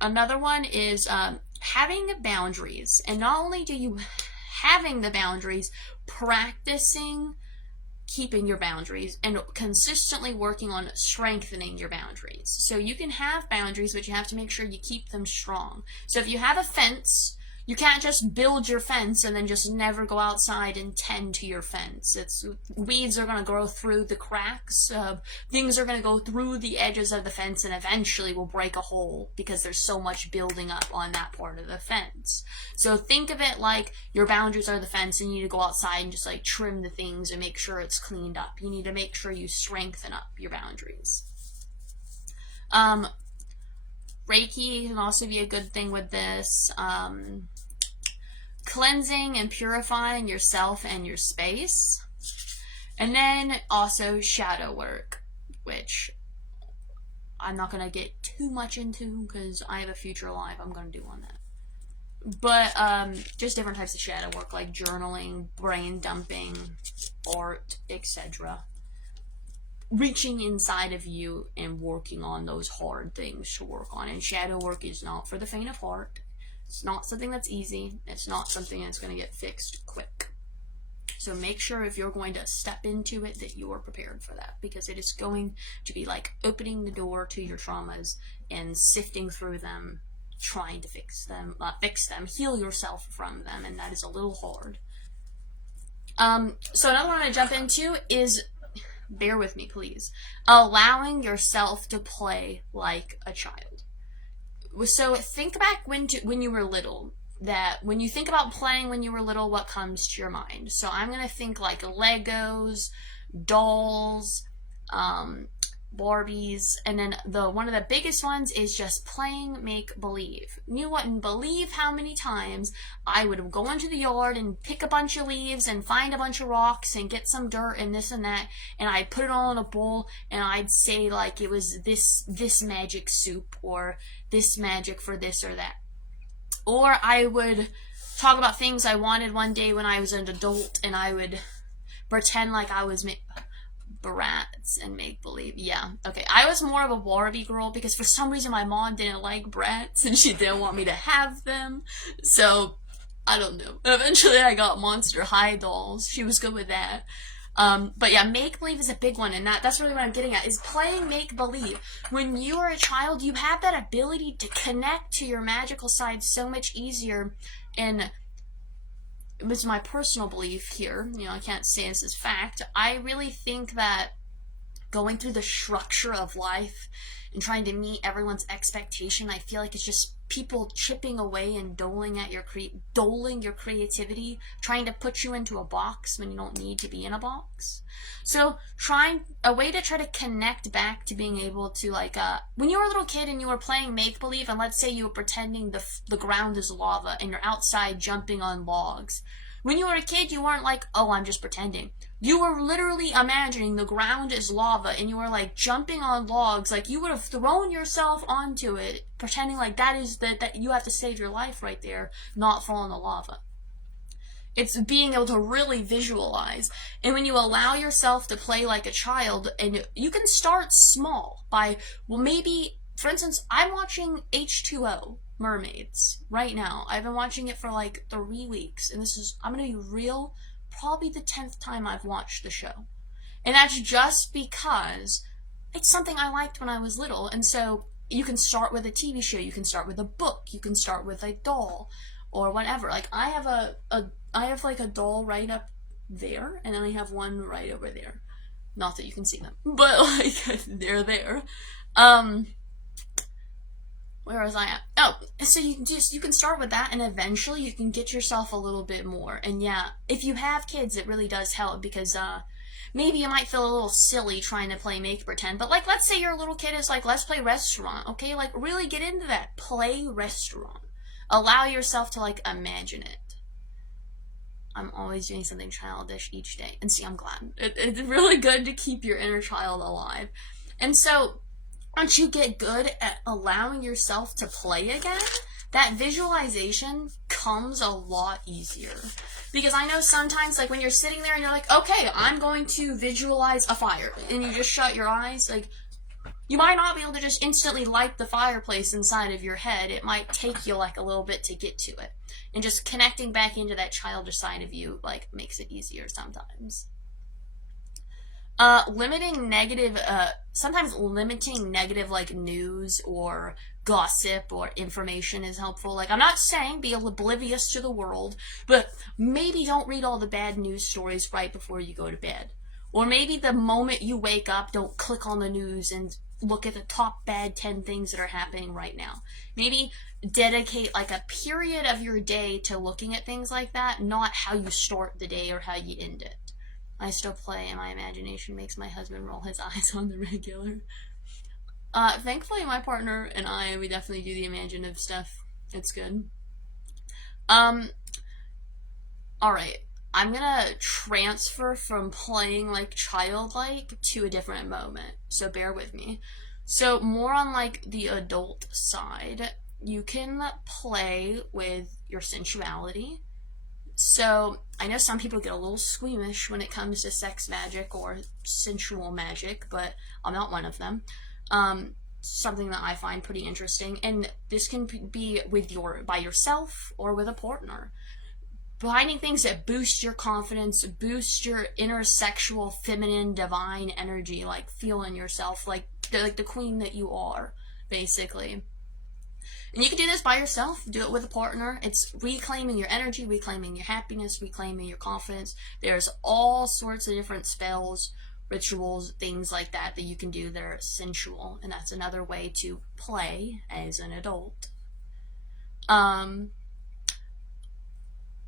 Another one is having boundaries. And not only do you having the boundaries, practicing keeping your boundaries and consistently working on strengthening your boundaries. So you can have boundaries, but you have to make sure you keep them strong. So if you have a fence, you can't just build your fence and then just never go outside and tend to your fence. Weeds are going to grow through the cracks. Things are going to go through the edges of the fence and eventually will break a hole because there's so much building up on that part of the fence. So think of it like your boundaries are the fence, and you need to go outside and just like trim the things and make sure it's cleaned up. You need to make sure you strengthen up your boundaries. Reiki can also be a good thing with this. Cleansing and purifying yourself and your space. And then also shadow work, which I'm not going to get too much into because I have a future live I'm going to do on that. But just different types of shadow work, like journaling, brain dumping, art, etc. Reaching inside of you and working on those hard things to work on. And shadow work is not for the faint of heart. It's not something that's easy. It's not something that's going to get fixed quick. So make sure if you're going to step into it that you are prepared for that, because it is going to be like opening the door to your traumas and sifting through them, trying to fix them, heal yourself from them, and that is a little hard. So another one I jump into is, bear with me please, allowing yourself to play like a child. So think back when you were little, that when you think about playing when you were little, what comes to your mind? So I'm going to think like Legos, dolls, Barbies, and then one of the biggest ones is just playing make-believe. You wouldn't believe how many times I would go into the yard and pick a bunch of leaves and find a bunch of rocks and get some dirt and this and that, and I'd put it all in a bowl and I'd say like it was this magic soup, or this magic for this or that. Or I would talk about things I wanted one day when I was an adult, and I would pretend like I was brats and make-believe. Yeah, okay. I was more of a Barbie girl because for some reason my mom didn't like brats and she didn't want me to have them. So, I don't know. Eventually I got Monster High dolls. She was good with that. But yeah, make-believe is a big one, and that's really what I'm getting at, is playing make-believe. When you are a child, you have that ability to connect to your magical side so much easier, and it was my personal belief here, I can't say this as fact. I really think that going through the structure of life and trying to meet everyone's expectation, I feel like it's just people chipping away and doling your creativity, trying to put you into a box when you don't need to be in a box. So a way to try to connect back to being able to, like, when you were a little kid and you were playing make-believe, and let's say you were pretending the ground is lava and you're outside jumping on logs. When you were a kid, you weren't like, oh, I'm just pretending. You were literally imagining the ground is lava and you were like jumping on logs, like you would have thrown yourself onto it, pretending like that you have to save your life right there, not fall in the lava. It's being able to really visualize. And when you allow yourself to play like a child, and you can start small by, well, maybe, for instance, I'm watching H2O, Mermaids, right now. I've been watching it for like 3 weeks, and I'm going to be real, probably the 10th time I've watched the show. And that's just because it's something I liked when I was little. And so you can start with a TV show, you can start with a book, you can start with a doll, or whatever. Like I have like a doll right up there, and then I have one right over there. Not that you can see them, but like they're there. Where was I at? Oh, so you can start with that, and eventually you can get yourself a little bit more. And yeah, if you have kids, it really does help, because maybe you might feel a little silly trying to play make pretend, but like, let's say your little kid is like, let's play restaurant, okay? Like, really get into that. Play restaurant. Allow yourself to like imagine it. I'm always doing something childish each day. And see, I'm glad. It's really good to keep your inner child alive. And so, once you get good at allowing yourself to play again, that visualization comes a lot easier. Because I know sometimes, like, when you're sitting there and you're like, okay, I'm going to visualize a fire, and you just shut your eyes, like, you might not be able to just instantly light the fireplace inside of your head. It might take you, like, a little bit to get to it. And just connecting back into that childish side of you, like, makes it easier sometimes. Sometimes limiting negative, like, news or gossip or information is helpful. Like, I'm not saying be oblivious to the world, but maybe don't read all the bad news stories right before you go to bed. Or maybe the moment you wake up, don't click on the news and look at the top bad 10 things that are happening right now. Maybe dedicate like a period of your day to looking at things like that, not how you start the day or how you end it. I still play, and my imagination makes my husband roll his eyes on the regular. Thankfully, my partner and we definitely do the imaginative stuff. It's good. Alright. I'm gonna transfer from playing like childlike to a different moment. So bear with me. So more on like the adult side, you can play with your sensuality. So, I know some people get a little squeamish when it comes to sex magic or sensual magic, but I'm not one of them. Something that I find pretty interesting, and this can be by yourself or with a partner. Finding things that boost your confidence, boost your inner sexual, feminine, divine energy, like feeling yourself like the queen that you are, basically. And you can do this by yourself, do it with a partner. It's reclaiming your energy, reclaiming your happiness, reclaiming your confidence. There's all sorts of different spells, rituals, things like that you can do that are sensual. And that's another way to play as an adult.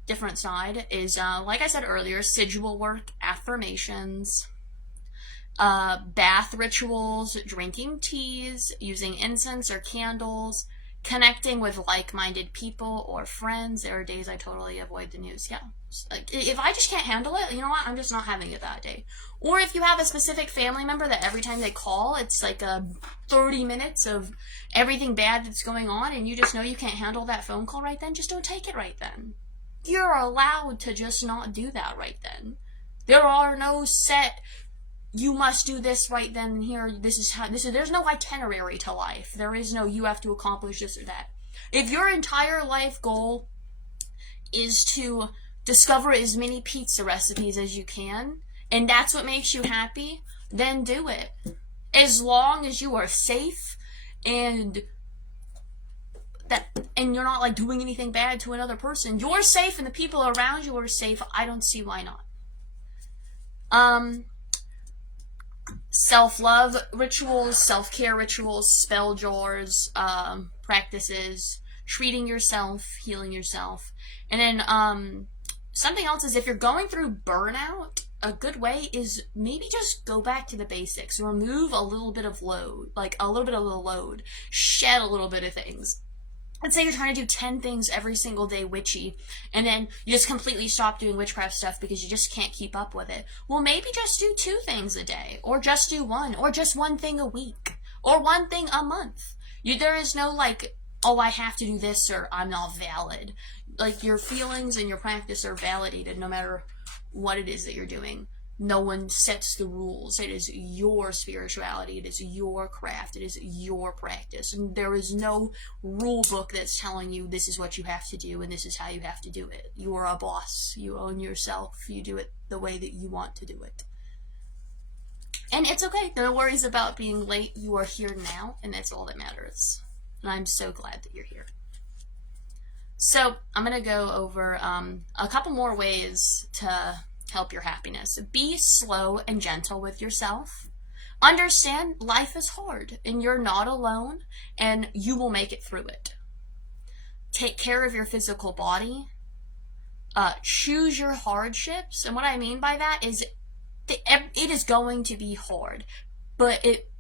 Different side is, like I said earlier, sigil work, affirmations, bath rituals, drinking teas, using incense or candles, connecting with like-minded people or friends. There are days I totally avoid the news. Yeah. Like, if I just can't handle it, you know what? I'm just not having it that day. Or if you have a specific family member that every time they call, it's like 30 minutes of everything bad that's going on, and you just know you can't handle that phone call right then, just don't take it right then. You're allowed to just not do that right then. There are no set, you must do this right then and here, there's no itinerary to life. There is no, you have to accomplish this or that. If your entire life goal is to discover as many pizza recipes as you can, and that's what makes you happy, then do it. As long as you are safe and you're not like doing anything bad to another person, you're safe and the people around you are safe, I don't see why not. Self-love rituals, self-care rituals, spell jars, practices, treating yourself, healing yourself. And then something else is, if you're going through burnout, a good way is maybe just go back to the basics. Remove a little bit of load, like a little bit of the load. Shed a little bit of things. Let's say you're trying to do 10 things every single day witchy, and then you just completely stop doing witchcraft stuff because you just can't keep up with it. Well, maybe just do 2 things a day, or just do 1, or just 1 thing a week, or 1 thing a month. There is no like, oh, I have to do this or I'm not valid. Like, your feelings and your practice are validated no matter what it is that you're doing. No one sets the rules. It is your spirituality. It is your craft. It is your practice. And there is no rule book that's telling you this is what you have to do and this is how you have to do it. You are a boss. You own yourself. You do it the way that you want to do it. And it's okay. No worries about being late. You are here now, and that's all that matters. And I'm so glad that you're here. So I'm going to go over a couple more ways to help your happiness. Be slow and gentle with yourself. Understand life is hard and you're not alone, and you will make it through it. Take care of your physical body. Choose your hardships. And what I mean by that is it is going to be hard, but it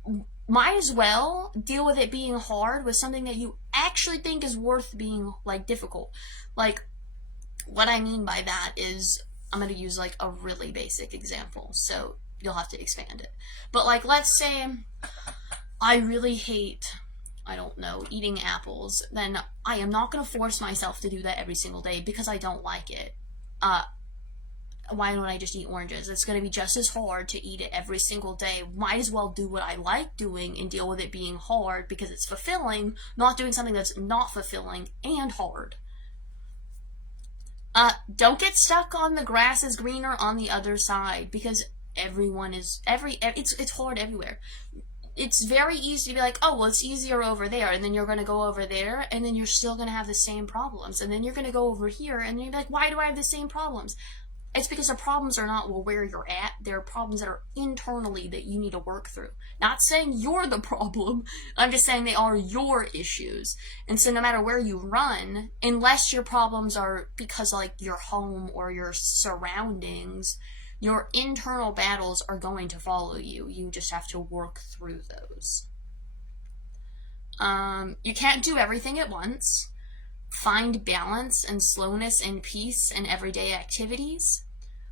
might as well deal with it being hard with something that you actually think is worth being like difficult. Like, what I mean by that is, I'm going to use like a really basic example, so you'll have to expand it. But like, let's say I really hate, I don't know, eating apples. Then I am not going to force myself to do that every single day because I don't like it. Why don't I just eat oranges? It's going to be just as hard to eat it every single day. Might as well do what I like doing and deal with it being hard because it's fulfilling, not doing something that's not fulfilling and hard. Don't get stuck on the grass is greener on the other side, because it's hard everywhere. It's very easy to be like, oh, well, it's easier over there, and then you're going to go over there, and then you're still going to have the same problems, and then you're going to go over here, and then you're like, why do I have the same problems? It's because the problems are not, well, where you're at. They're problems that are internally that you need to work through. Not saying you're the problem. I'm just saying they are your issues. And so no matter where you run, unless your problems are because like your home or your surroundings, your internal battles are going to follow you. You just have to work through those. You can't do everything at once. Find balance and slowness and peace in everyday activities.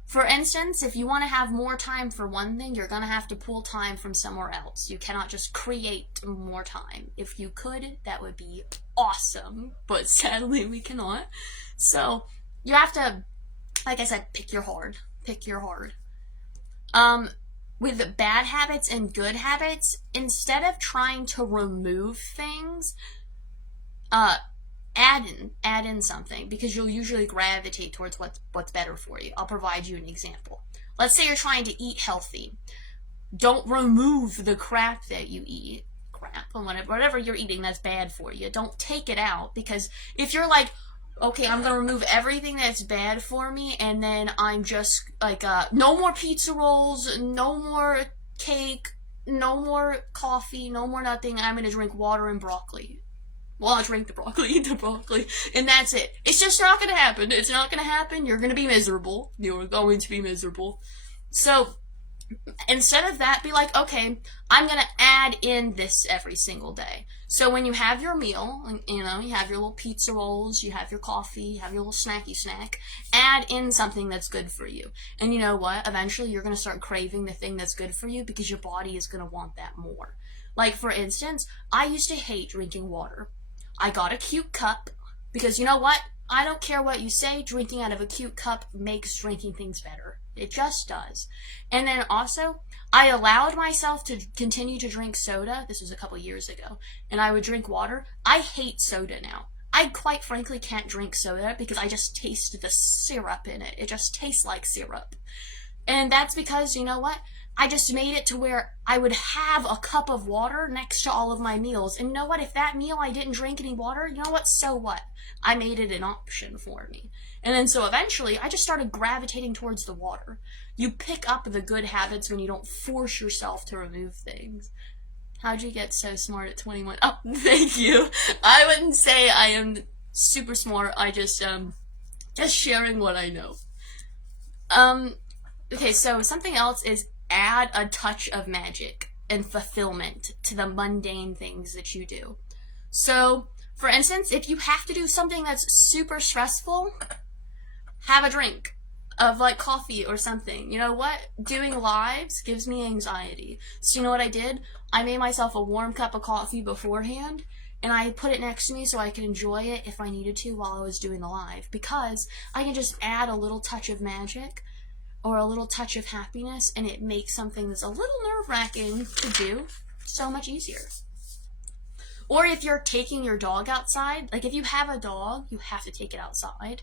For instance, if you want to have more time for one thing, you're going to have to pull time from somewhere else. You cannot just create more time. If you could, that would be awesome, but sadly we cannot. So you have to, like I said, pick your hard. Pick your hard. With bad habits and good habits, instead of trying to remove things, add in something, because you'll usually gravitate towards what's better for you. I'll provide you an example. Let's say you're trying to eat healthy. Don't remove the crap that you eat. Crap, whatever you're eating that's bad for you. Don't take it out, because if you're like, okay, I'm gonna remove everything that's bad for me, and then I'm just like, no more pizza rolls, no more cake, no more coffee, no more nothing, I'm gonna drink water and broccoli. Well, I'll drink the broccoli, eat the broccoli, and that's it. It's just not gonna happen. It's not gonna happen. You're gonna be miserable. You're going to be miserable. So, instead of that, be like, okay, I'm gonna add in this every single day. So when you have your meal, you know, you have your little pizza rolls, you have your coffee, you have your little snacky snack, add in something that's good for you. And you know what? Eventually you're gonna start craving the thing that's good for you, because your body is gonna want that more. Like, for instance, I used to hate drinking water. I got a cute cup, because you know what? I don't care what you say, drinking out of a cute cup makes drinking things better. It just does. And then also, I allowed myself to continue to drink soda. This was a couple years ago. And I would drink water. I hate soda now. I quite frankly can't drink soda because I just taste the syrup in it. It just tastes like syrup. And that's because, you know what? I just made it to where I would have a cup of water next to all of my meals. And you know what? If that meal I didn't drink any water, you know what? So what? I made it an option for me. And then so eventually I just started gravitating towards the water. You pick up the good habits when you don't force yourself to remove things. How'd you get so smart at 21? Oh, thank you. I wouldn't say I am super smart. I just sharing what I know. Okay, so something else is add a touch of magic and fulfillment to the mundane things that you do. So, for instance, if you have to do something that's super stressful, have a drink of like coffee or something. You know what? Doing lives gives me anxiety. So you know what I did? I made myself a warm cup of coffee beforehand, and I put it next to me so I could enjoy it if I needed to while I was doing the live, because I can just add a little touch of magic or a little touch of happiness, and it makes something that's a little nerve-wracking to do so much easier. Or if you're taking your dog outside, like if you have a dog, you have to take it outside.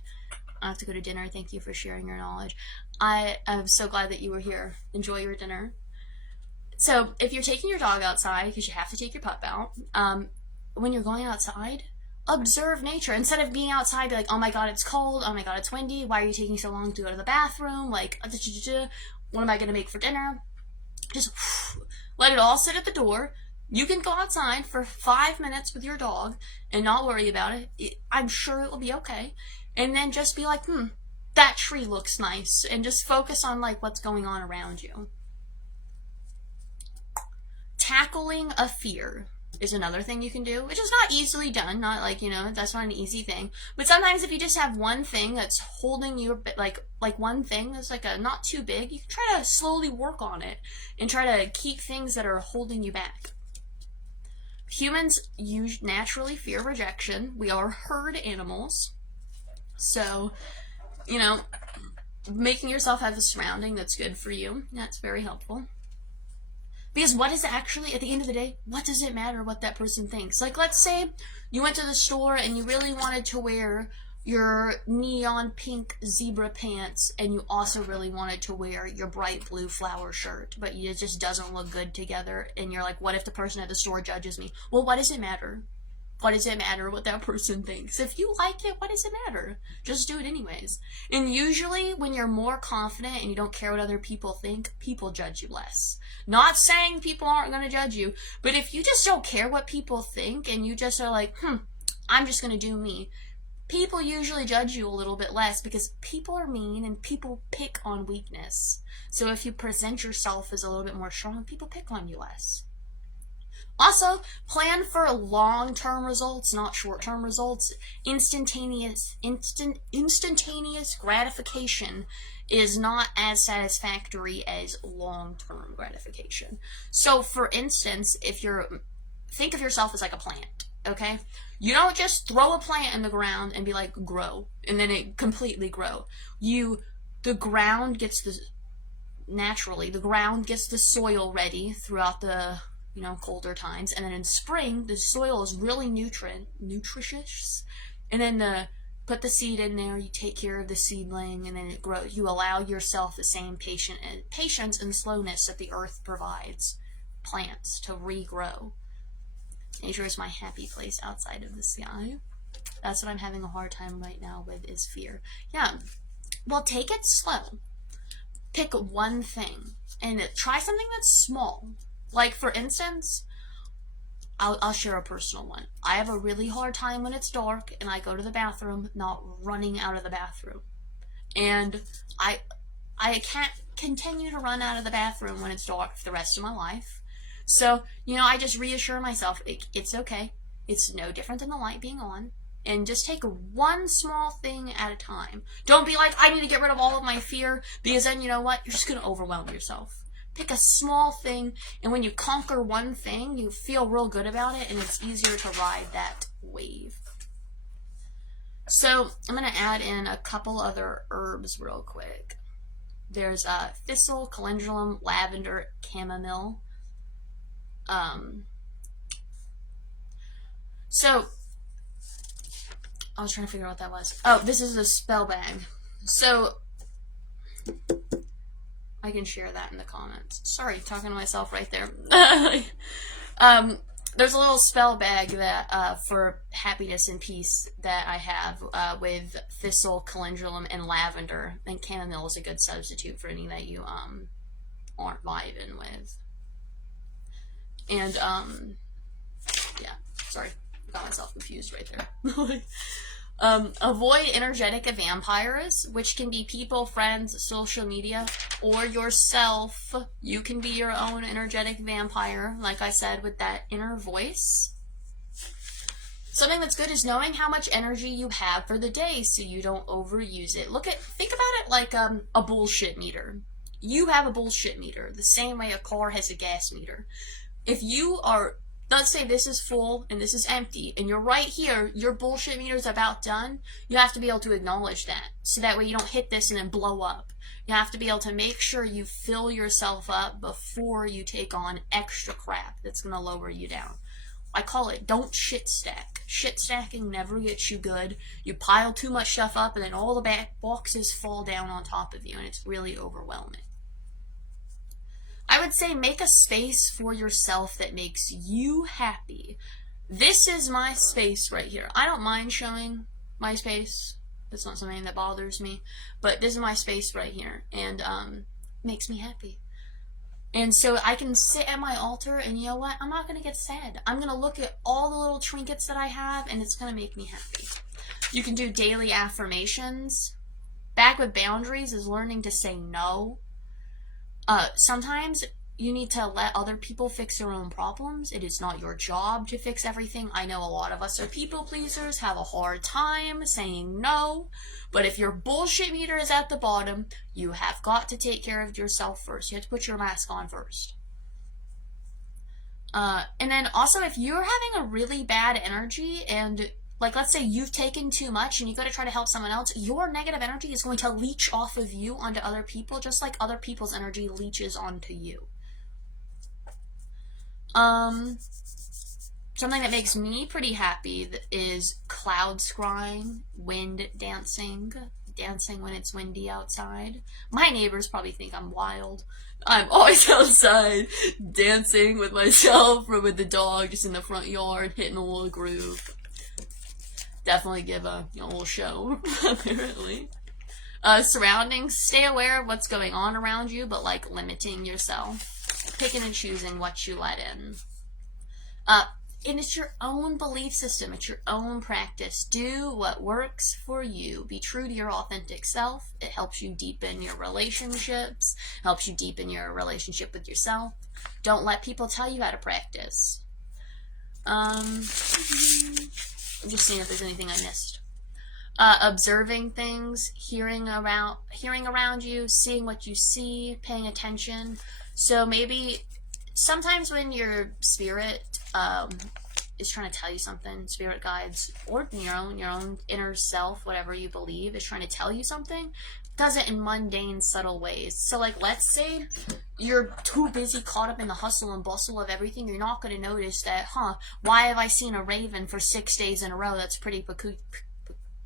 I have to go to dinner. Thank you for sharing your knowledge. I'm so glad that you were here. Enjoy your dinner. So if you're taking your dog outside, because you have to take your pup out, when you're going outside, observe nature. Instead of being outside, be like, oh my god, it's cold, oh my god, it's windy, why are you taking so long to go to the bathroom, like, what am I going to make for dinner? Just let it all sit at the door. You can go outside for 5 minutes with your dog and not worry about it. I'm sure it will be okay. And then just be like, that tree looks nice, and just focus on like what's going on around you. Tackling a fear is another thing you can do, which is not easily done, not like, that's not an easy thing. But sometimes if you just have one thing that's holding you, like one thing that's like a not too big, you can try to slowly work on it and try to keep things that are holding you back. Humans naturally fear rejection. We are herd animals. So, making yourself have a surrounding that's good for you, that's very helpful. Because what is it actually, at the end of the day, what does it matter what that person thinks? Like, let's say you went to the store and you really wanted to wear your neon pink zebra pants, and you also really wanted to wear your bright blue flower shirt, but it just doesn't look good together, and you're like, what if the person at the store judges me? Well, what does it matter? What does it matter what that person thinks? If you like it, what does it matter? Just do it anyways. And usually when you're more confident and you don't care what other people think, people judge you less. Not saying people aren't going to judge you, but if you just don't care what people think and you just are like, I'm just going to do me, people usually judge you a little bit less, because people are mean and people pick on weakness. So if you present yourself as a little bit more strong, people pick on you less. Also, plan for long-term results, not short-term results. Instantaneous gratification is not as satisfactory as long-term gratification. So, for instance, think of yourself as like a plant, okay? You don't just throw a plant in the ground and be like, grow, and then it completely grow. The ground gets the soil ready throughout the colder times, and then in spring the soil is really nutritious, and then put the seed in there, you take care of the seedling, and then it grows. You allow yourself the same patience and slowness that the earth provides plants to regrow. Nature is my happy place outside of the sky. That's what I'm having a hard time right now with, is fear. Yeah, well, take it slow. Pick one thing and try something that's small. Like, for instance, I'll share a personal one. I have a really hard time when it's dark and I go to the bathroom not running out of the bathroom. And I can't continue to run out of the bathroom when it's dark for the rest of my life. So, I just reassure myself, it's okay. It's no different than the light being on. And just take one small thing at a time. Don't be like, I need to get rid of all of my fear, because then, you know what? You're just going to overwhelm yourself. Pick a small thing, and when you conquer one thing, you feel real good about it, and it's easier to ride that wave. So, I'm going to add in a couple other herbs real quick. There's thistle, calendulum, lavender, chamomile. So, I was trying to figure out what that was. Oh, this is a spell bag. So, I can share that in the comments. Sorry, talking to myself right there. There's a little spell bag that for happiness and peace that I have with thistle, calendulum, and lavender. And chamomile is a good substitute for any that you aren't vibing with. And yeah, sorry, got myself confused right there. Avoid energetic vampires, which can be people, friends, social media, or yourself. You can be your own energetic vampire, like I said, with that inner voice. Something that's good is knowing how much energy you have for the day so you don't overuse it. Think about it like a bullshit meter. You have a bullshit meter, the same way a car has a gas meter. If you are, let's say this is full and this is empty, and you're right here, your bullshit meter is about done, you have to be able to acknowledge that, so that way you don't hit this and then blow up. You have to be able to make sure you fill yourself up before you take on extra crap that's going to lower you down. I call it don't shit stack. Shit stacking never gets you good. You pile too much stuff up and then all the back boxes fall down on top of you, and it's really overwhelming. I would say make a space for yourself that makes you happy. This is my space right here. I don't mind showing my space. That's not something that bothers me. But this is my space right here. And makes me happy. And so I can sit at my altar, and you know what? I'm not going to get sad. I'm going to look at all the little trinkets that I have, and it's going to make me happy. You can do daily affirmations. back with boundaries is learning to say no. Sometimes you need to let other people fix their own problems. It is not your job to fix everything. I know a lot of us are people pleasers, have a hard time saying no. But if your bullshit meter is at the bottom, you have got to take care of yourself first. You have to put your mask on first. And then also, if you're having a really bad energy and like let's say you've taken too much and you got to try to help someone else, your negative energy is going to leach off of you onto other people, just like other people's energy leaches onto you. Something that makes me pretty happy is cloud scrying, wind dancing, dancing when it's windy outside. My neighbors probably think I'm wild. I'm always outside dancing with myself or with the dog just in the front yard, hitting a little groove. Definitely give a little show, apparently. Surroundings, stay aware of what's going on around you, but like limiting yourself. Picking and choosing what you let in. And it's your own belief system. It's your own practice. Do what works for you. Be true to your authentic self. It helps you deepen your relationships. Helps you deepen your relationship with yourself. Don't let people tell you how to practice. I'm just seeing if there's anything I missed. Observing things, hearing around you, seeing what you see, paying attention. So maybe sometimes when your spirit is trying to tell you something, spirit guides, or your own inner self, whatever you believe, is trying to tell you something, does it in mundane, subtle ways. So like, let's say you're too busy caught up in the hustle and bustle of everything, you're not going to notice that, why have I seen a raven for 6 days in a row? That's pretty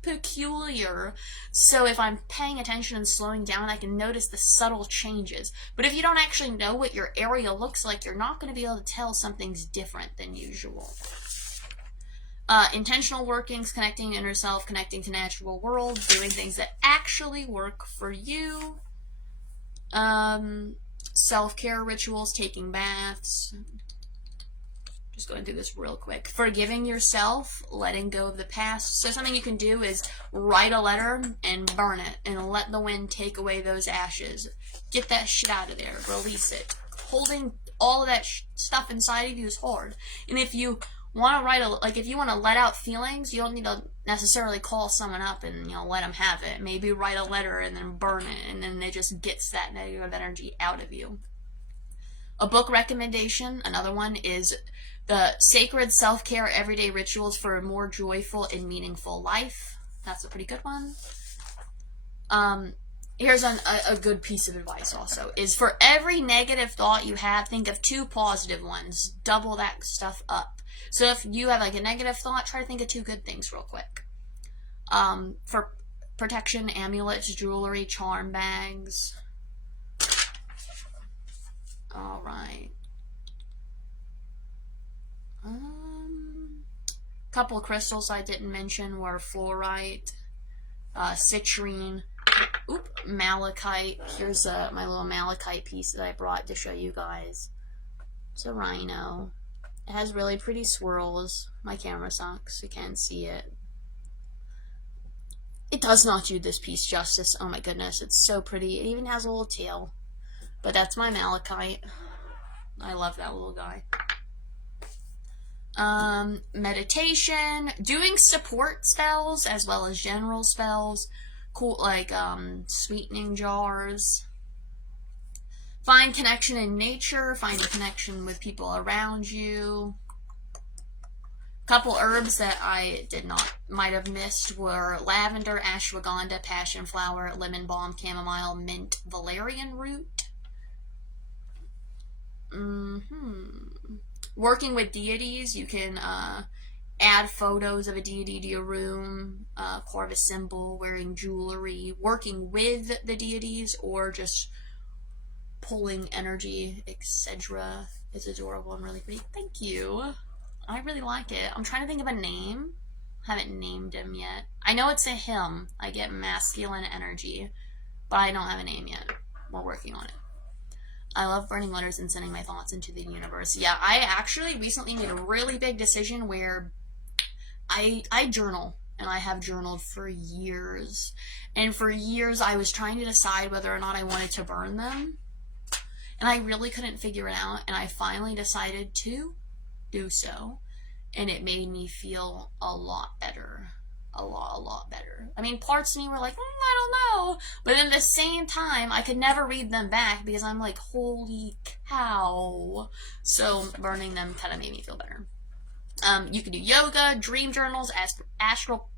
peculiar. So if I'm paying attention and slowing down, I can notice the subtle changes. But if you don't actually know what your area looks like, you're not going to be able to tell something's different than usual. Intentional workings, connecting inner self, connecting to natural world, doing things that actually work for you. Self-care rituals, taking baths. Just going through this real quick. Forgiving yourself, letting go of the past. So something you can do is write a letter and burn it and let the wind take away those ashes. Get that shit out of there. Release it. Holding all of that stuff inside of you is hard. And if you want to if you want to let out feelings, you don't need to necessarily call someone up and let them have it. Maybe write a letter and then burn it, and then it just gets that negative energy out of you. A book recommendation, another one, is The Sacred Self-Care Everyday Rituals for a More Joyful and Meaningful Life. That's a pretty good one. Here's a good piece of advice also, is for every negative thought you have, think of 2 positive ones. Double that stuff up. So if you have like a negative thought, try to think of 2 good things real quick. For protection, amulets, jewelry, charm bags. All right. Couple of crystals I didn't mention were fluorite, citrine, malachite. Here's my little malachite piece that I brought to show you guys. It's a rhino. It has really pretty swirls. My camera sucks. You can't see it. It does not do this piece justice. Oh my goodness, it's so pretty. It even has a little tail. But that's my malachite. I love that little guy. Meditation, doing support spells as well as general spells, cool, like sweetening jars. Find connection in nature, find a connection with people around you. Couple herbs that I might have missed were lavender, ashwagandha, passion flower, lemon balm, chamomile, mint, valerian root. Working with deities, you can add photos of a deity to your room, carve a symbol, wearing jewelry, working with the deities, or just pulling energy, etc. It's adorable and really pretty. Thank you. I really like it. I'm trying to think of a name. Haven't named him yet. I know it's a him. I get masculine energy, but I don't have a name yet. We're working on it. I love burning letters and sending my thoughts into the universe. Yeah, I actually recently made a really big decision where I journal. and I have journaled for years. And for years I was trying to decide whether or not I wanted to burn them. And I really couldn't figure it out, and I finally decided to do so. And it made me feel a lot better. A lot better. I mean, parts of me were like, I don't know. But at the same time, I could never read them back because I'm like, holy cow. So burning them kind of made me feel better. You can do yoga, dream journals, astral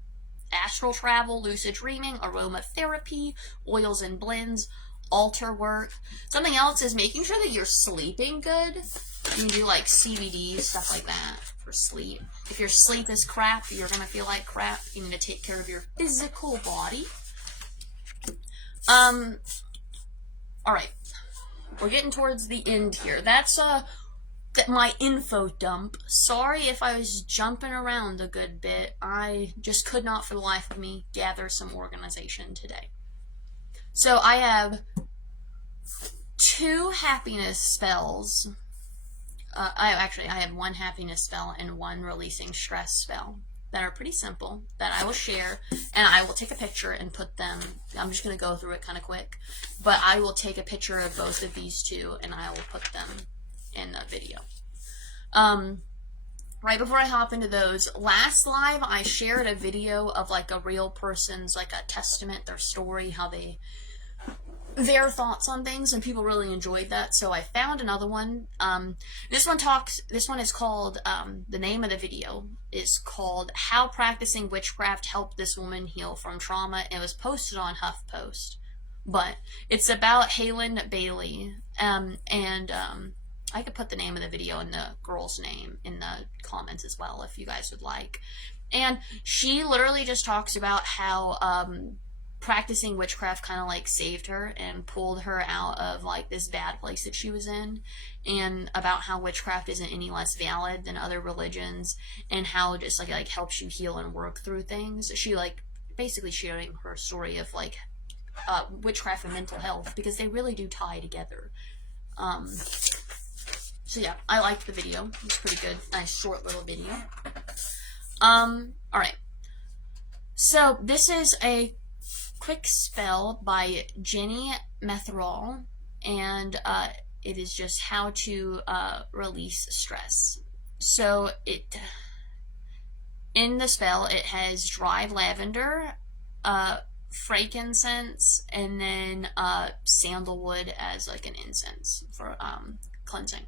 travel, lucid dreaming, aromatherapy, oils and blends, altar work. Something else is making sure that you're sleeping good. You can do like CBD, stuff like that for sleep. If your sleep is crap, you're going to feel like crap. You need to take care of your physical body. Alright. We're getting towards the end here. That's my info dump. Sorry if I was jumping around a good bit. I just could not for the life of me gather some organization today. So I have 2 happiness spells. I have 1 happiness spell and 1 releasing stress spell that are pretty simple that I will share, and I will take a picture and put them. I'm just going to go through it kind of quick, but I will take a picture of both of these 2 and I will put them in the video. Right before I hop into those, last live I shared a video of like a real person's like a testament, their story, how their thoughts on things, and people really enjoyed that, so I found another one. This one is called, the name of the video is called How Practicing Witchcraft Helped This Woman Heal from Trauma. It was posted on HuffPost, but it's about Halen Bailey, I could put the name of the video and the girl's name in the comments as well if you guys would like. And she literally just talks about how practicing witchcraft kind of like saved her and pulled her out of like this bad place that she was in, and about how witchcraft isn't any less valid than other religions, and how it just like helps you heal and work through things. She like basically sharing her story of like witchcraft and mental health, because they really do tie together. So yeah, I liked the video. It was pretty good. Nice short little video. Alright. So this is a quick spell by Jenny Metherall, and it is just how to release stress. So in the spell it has dried lavender, frankincense, and then sandalwood as like an incense for cleansing.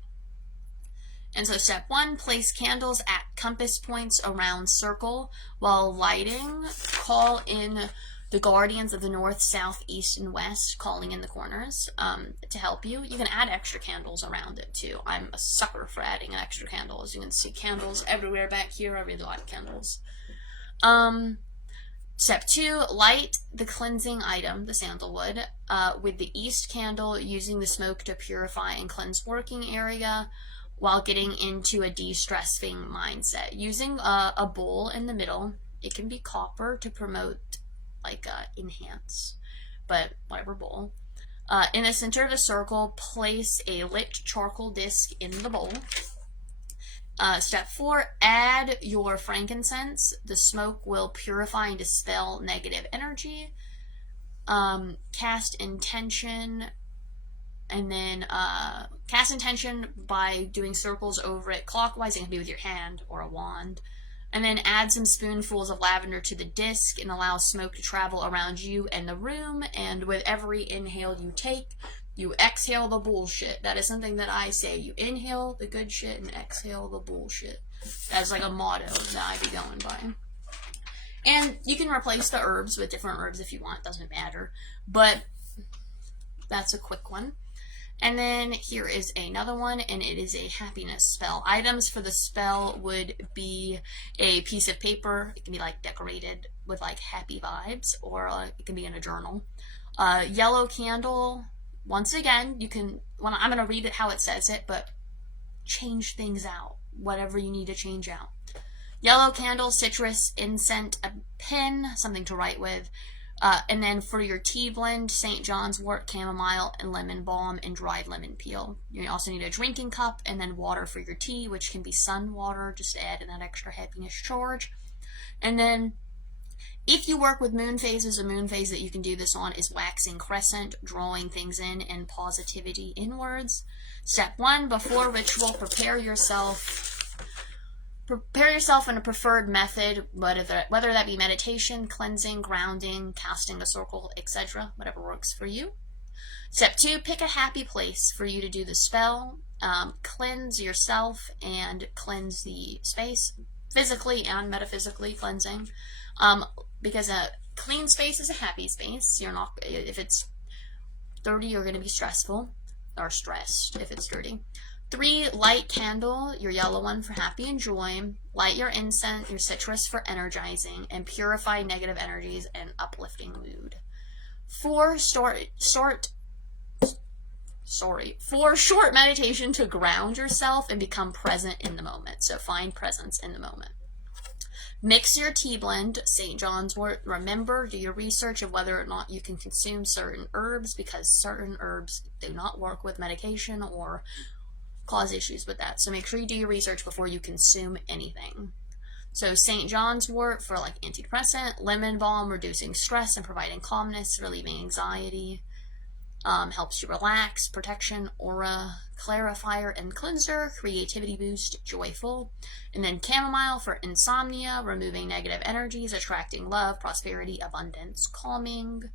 And so step 1, place candles at compass points around circle. While lighting, call in the guardians of the north, south, east, and west, calling in the corners to help you. You can add extra candles around it too. I'm a sucker for adding extra candles. You can see candles everywhere back here. I really like candles. Step 2, light the cleansing item, the sandalwood, with the east candle, using the smoke to purify and cleanse working area, while getting into a de-stressing mindset. Using a bowl in the middle, it can be copper to promote like enhance, but whatever bowl. In the center of the circle, place a lit charcoal disc in the bowl. Step 4, add your frankincense. The smoke will purify and dispel negative energy. Cast intention, and then cast intention by doing circles over it clockwise. It can be with your hand or a wand. And then add some spoonfuls of lavender to the disc and allow smoke to travel around you and the room. And with every inhale you take, you exhale the bullshit. That is something that I say. You inhale the good shit and exhale the bullshit. That's like a motto that I be going by. And you can replace the herbs with different herbs if you want. Doesn't matter. But that's a quick one. And then here is another one, and it is a happiness spell. Items for the spell would be a piece of paper. It can be like decorated with like happy vibes, or it can be in a journal. Yellow candle. Once again, you can, I'm going to read it how it says it, but change things out. Whatever you need to change out. Yellow candle, citrus, incense, a pen, something to write with. And then for your tea blend, St. John's wort, chamomile, and lemon balm, and dried lemon peel. You also need a drinking cup, and then water for your tea, which can be sun water, just to add in that extra happiness charge. And then If you work with moon phases, a moon phase that you can do this on is waxing crescent, drawing things in and positivity inwards. Step 1, before ritual, prepare yourself in a preferred method, whether that be meditation, cleansing, grounding, casting a circle, etc., whatever works for you. Step 2, pick a happy place for you to do the spell. Cleanse yourself and cleanse the space, physically and metaphysically cleansing. Because a clean space is a happy space. You're not, if it's dirty, you're going to be stressful, or stressed if it's dirty. 3, light candle, your yellow one for happy and joy. Light your incense, your citrus for energizing, and purify negative energies and uplifting mood. 4, short meditation to ground yourself and become present in the moment. So find presence in the moment. Mix your tea blend, St. John's wort. Remember, do your research of whether or not you can consume certain herbs, because certain herbs do not work with medication or cause issues with that. So make sure you do your research before you consume anything. So St. John's wort for like antidepressant, lemon balm, reducing stress and providing calmness, relieving anxiety. Helps you relax, protection, aura, clarifier and cleanser, creativity boost, joyful. And then chamomile for insomnia, removing negative energies, attracting love, prosperity, abundance, calming,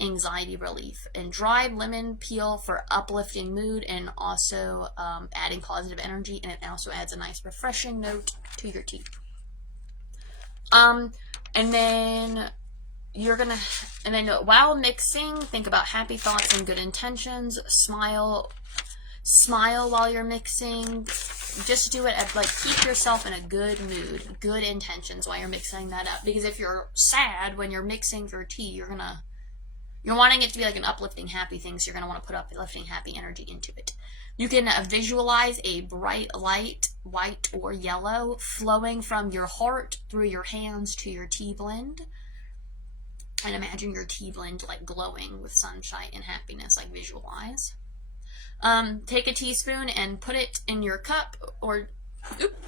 anxiety relief. And dried lemon peel for uplifting mood and also adding positive energy, and it also adds a nice refreshing note to your tea. And then while mixing, think about happy thoughts and good intentions. Smile while you're mixing. Just do it keep yourself in a good mood, good intentions while you're mixing that up. Because if you're sad when you're mixing your tea, you're wanting it to be like an uplifting, happy thing, so you're gonna want to put uplifting, happy energy into it. You can visualize a bright light, white or yellow, flowing from your heart through your hands to your tea blend. And imagine your tea blend like glowing with sunshine and happiness, like visualize. Take a teaspoon and put it in your cup, or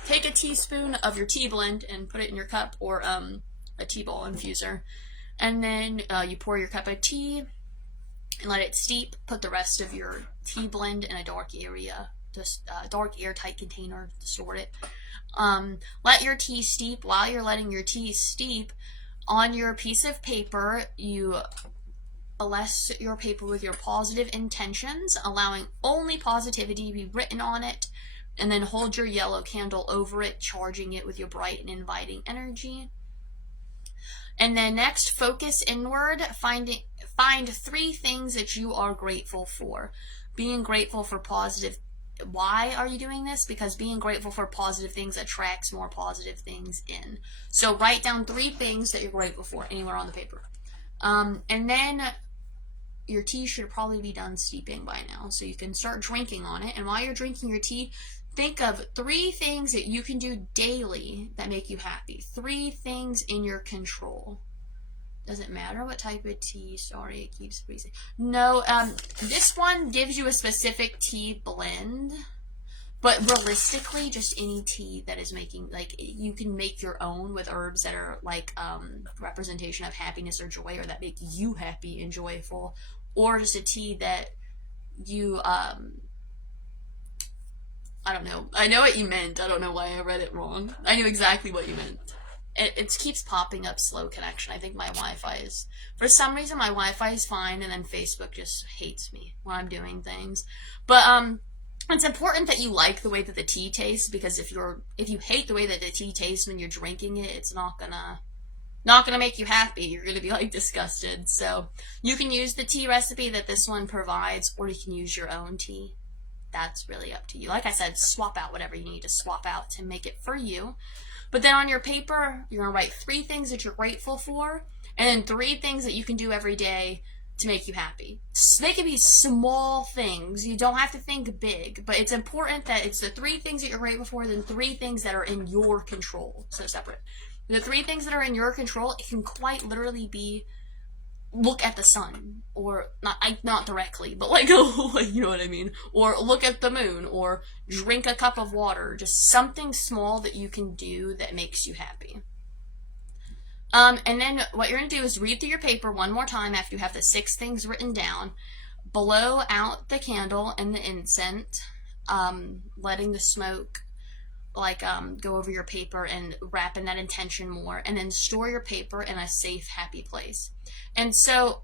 take a teaspoon of your tea blend and put it in your cup, or a tea ball infuser. And then you pour your cup of tea and let it steep. Put the rest of your tea blend in a dark area, just dark airtight container to store it. Let your tea steep. While you're letting your tea steep, on your piece of paper, you bless your paper with your positive intentions, allowing only positivity to be written on it, and then hold your yellow candle over it, charging it with your bright and inviting energy. And then next, focus inward. Find 3 things that you are grateful for. Being grateful for positive. Why are you doing this? Because being grateful for positive things attracts more positive things in. So write down 3 things that you're grateful for anywhere on the paper. And then your tea should probably be done steeping by now, so you can start drinking on it. And while you're drinking your tea, think of 3 things that you can do daily that make you happy. 3 things in your control. Does it matter what type of tea? Sorry, it keeps freezing. No, this one gives you a specific tea blend, but realistically, just any tea that is making, you can make your own with herbs that are representation of happiness or joy, or that make you happy and joyful, or just a tea that you, I don't know. I know what you meant. I don't know why I read it wrong. I knew exactly what you meant. It keeps popping up slow connection. I think my Wi-Fi is, for some reason, my Wi-Fi is fine, and then Facebook just hates me when I'm doing things. But it's important that you like the way that the tea tastes, because if you hate the way that the tea tastes when you're drinking it, it's not gonna make you happy. You're gonna be disgusted. So you can use the tea recipe that this one provides, or you can use your own tea. That's really up to you. Like I said, swap out whatever you need to swap out to make it for you. But then on your paper, you're going to write 3 things that you're grateful for, and then 3 things that you can do every day to make you happy. They can be small things. You don't have to think big, but it's important that it's the 3 things that you're grateful for, then 3 things that are in your control. So separate. The 3 things that are in your control, it can quite literally be look at the sun, or not directly, but you know what I mean, or look at the moon, or drink a cup of water. Just something small that you can do that makes you happy. And then what you're going to do is read through your paper one more time after you have the 6 things written down. Blow out the candle and the incense, letting the smoke go over your paper and wrap in that intention more, and then store your paper in a safe, happy place. And so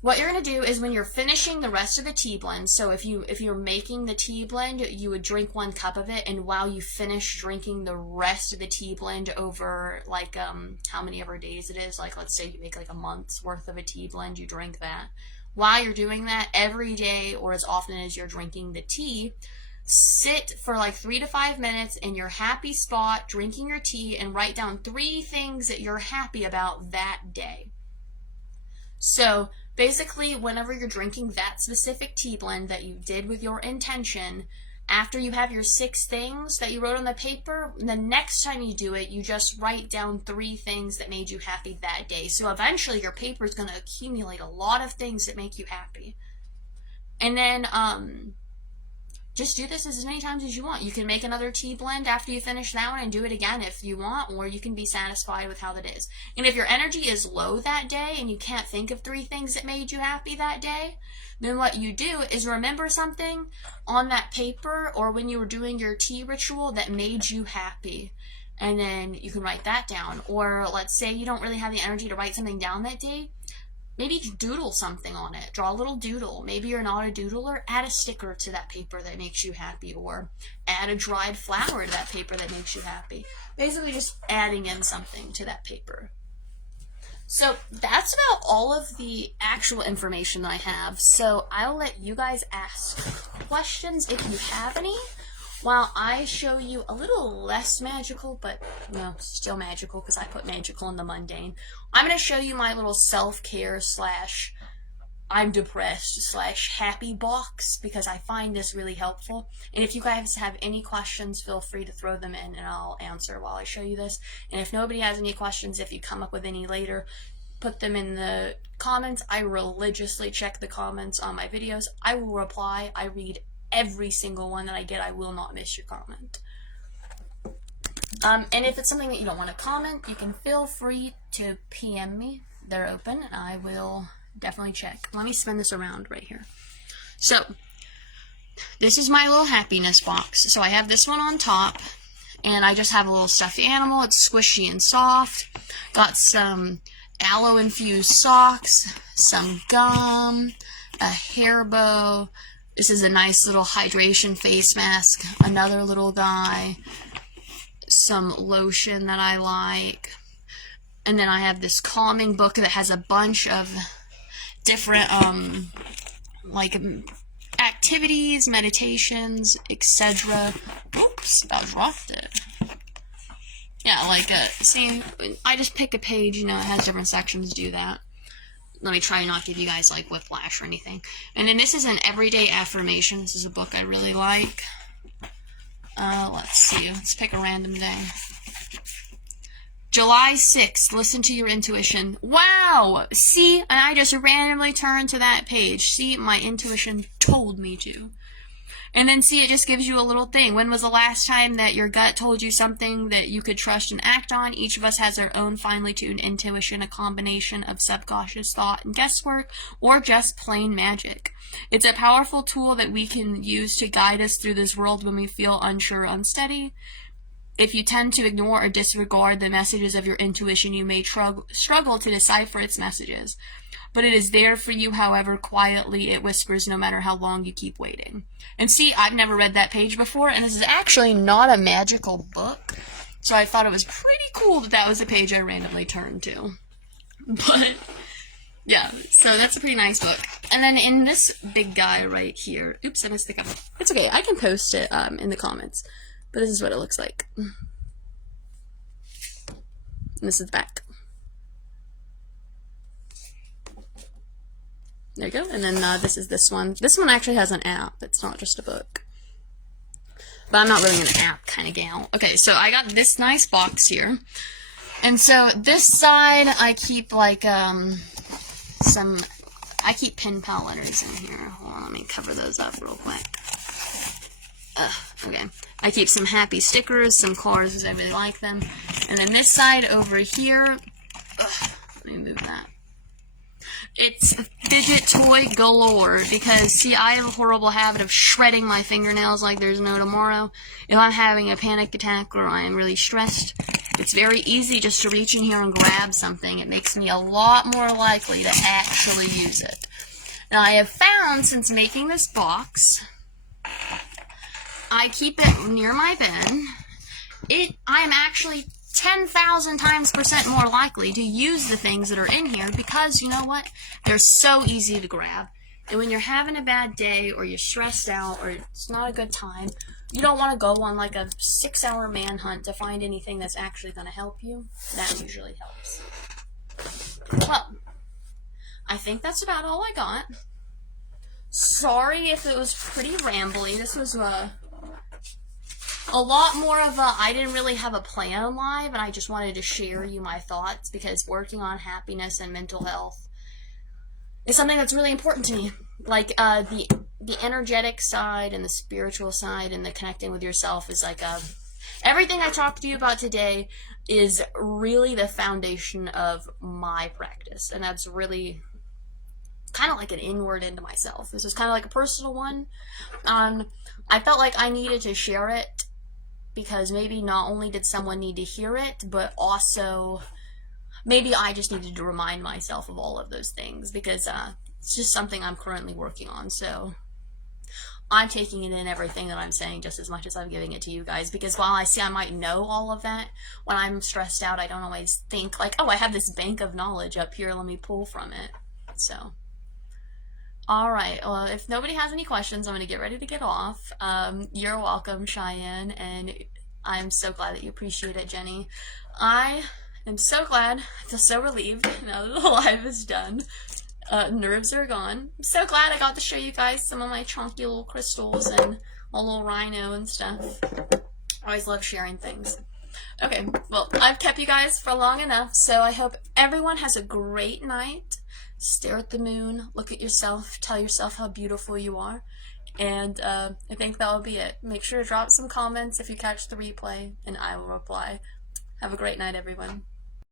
what you're going to do is when you're finishing the rest of the tea blend, so if you're making the tea blend, you would drink 1 cup of it, and while you finish drinking the rest of the tea blend over how many ever days it is, like let's say you make like a month's worth of a tea blend, you drink that. While you're doing that, every day or as often as you're drinking the tea, sit for like 3 to 5 minutes in your happy spot drinking your tea and write down 3 things that you're happy about that day. So basically, whenever you're drinking that specific tea blend that you did with your intention, after you have your 6 things that you wrote on the paper, the next time you do it, you just write down 3 things that made you happy that day. So eventually your paper is going to accumulate a lot of things that make you happy. And then just do this as many times as you want. You can make another tea blend after you finish that one and do it again if you want, or you can be satisfied with how that is. And if your energy is low that day and you can't think of 3 things that made you happy that day, then what you do is remember something on that paper or when you were doing your tea ritual that made you happy. And then you can write that down. Or let's say you don't really have the energy to write something down that day. Maybe doodle something on it. Draw a little doodle. Maybe you're not a doodler. Add a sticker to that paper that makes you happy, or add a dried flower to that paper that makes you happy. Basically just adding in something to that paper. So that's about all of the actual information that I have. So I'll let you guys ask questions if you have any, while I show you a little less magical, but no, still magical because I put magical in the mundane. I'm going to show you my little self-care / I'm depressed / happy box because I find this really helpful. And if you guys have any questions, feel free to throw them in and I'll answer while I show you this. And if nobody has any questions, if you come up with any later, put them in the comments. I religiously check the comments on my videos. I will reply. I read every single one that I get. I will not miss your comment. And if it's something that you don't want to comment, you can feel free to PM me. They're open and I will definitely check. Let me spin this around right here. So this is my little happiness box. So I have this one on top and I just have a little stuffed animal. It's squishy and soft. Got some aloe infused socks, some gum, a hair bow. This is a nice little hydration face mask, another little guy, some lotion that I like, and then I have this calming book that has a bunch of different activities, meditations, etc. Oops, I dropped it. Yeah, see, I just pick a page, it has different sections, do that. Let me try and not give you guys whiplash or anything. And then this is an everyday affirmation. This is a book I really like. Let's see. Let's pick a random day. July 6th. Listen to your intuition. Wow! See? And I just randomly turned to that page. See? My intuition told me to. And then see, it just gives you a little thing. When was the last time that your gut told you something that you could trust and act on? Each of us has our own finely tuned intuition, a combination of subconscious thought and guesswork, or just plain magic. It's a powerful tool that we can use to guide us through this world when we feel unsure or unsteady. If you tend to ignore or disregard the messages of your intuition, you may struggle to decipher its messages. But it is there for you, however quietly it whispers, no matter how long you keep waiting. And see, I've never read that page before, and this is actually not a magical book, so I thought it was pretty cool that that was a page I randomly turned to. But, yeah, so that's a pretty nice book. And then in this big guy right here, oops, I missed the cover. It's okay, I can post it in the comments, but this is what it looks like. And this is the back. There you go. And then this is this one. This one actually has an app. It's not just a book. But I'm not really an app kind of gal. Okay, so I got this nice box here. And so this side I keep I keep pen pal letters in here. Hold on, let me cover those up real quick. Okay. I keep some happy stickers, some cards because I really like them. And then this side over here, Let me move that. It's fidget toy galore because, see, I have a horrible habit of shredding my fingernails like there's no tomorrow. If I'm having a panic attack or I'm really stressed, it's very easy just to reach in here and grab something. It makes me a lot more likely to actually use it. Now, I have found, since making this box, I keep it near my bed. I'm actually 10,000 times % more likely to use the things that are in here because, you know what? They're so easy to grab. And when you're having a bad day or you're stressed out or it's not a good time, you don't want to go on like a 6-hour manhunt to find anything that's actually going to help you. That usually helps. Well, I think that's about all I got. Sorry if it was pretty rambly. This was a lot more of I didn't really have a plan live, and I just wanted to share you my thoughts because working on happiness and mental health is something that's really important to me. Like the energetic side and the spiritual side and the connecting with yourself is like everything I talked to you about today is really the foundation of my practice, and that's really kind of like an inward into myself. This is kind of like a personal one. I felt like I needed to share it because maybe not only did someone need to hear it, but also maybe I just needed to remind myself of all of those things because it's just something I'm currently working on. So I'm taking it in everything that I'm saying just as much as I'm giving it to you guys, because while I might know all of that, when I'm stressed out, I don't always think like, oh, I have this bank of knowledge up here, let me pull from it. So alright, well, if nobody has any questions, I'm going to get ready to get off. You're welcome, Cheyenne, and I'm so glad that you appreciate it, Jenny. I am so glad, I feel so relieved now that the live is done. Nerves are gone. I'm so glad I got to show you guys some of my chunky little crystals and a little rhino and stuff. I always love sharing things. Okay, well, I've kept you guys for long enough, so I hope everyone has a great night. Stare at the moon, look at yourself, tell yourself how beautiful you are, and I think that'll be it. Make sure to drop some comments if you catch the replay, and I will reply. Have a great night, everyone.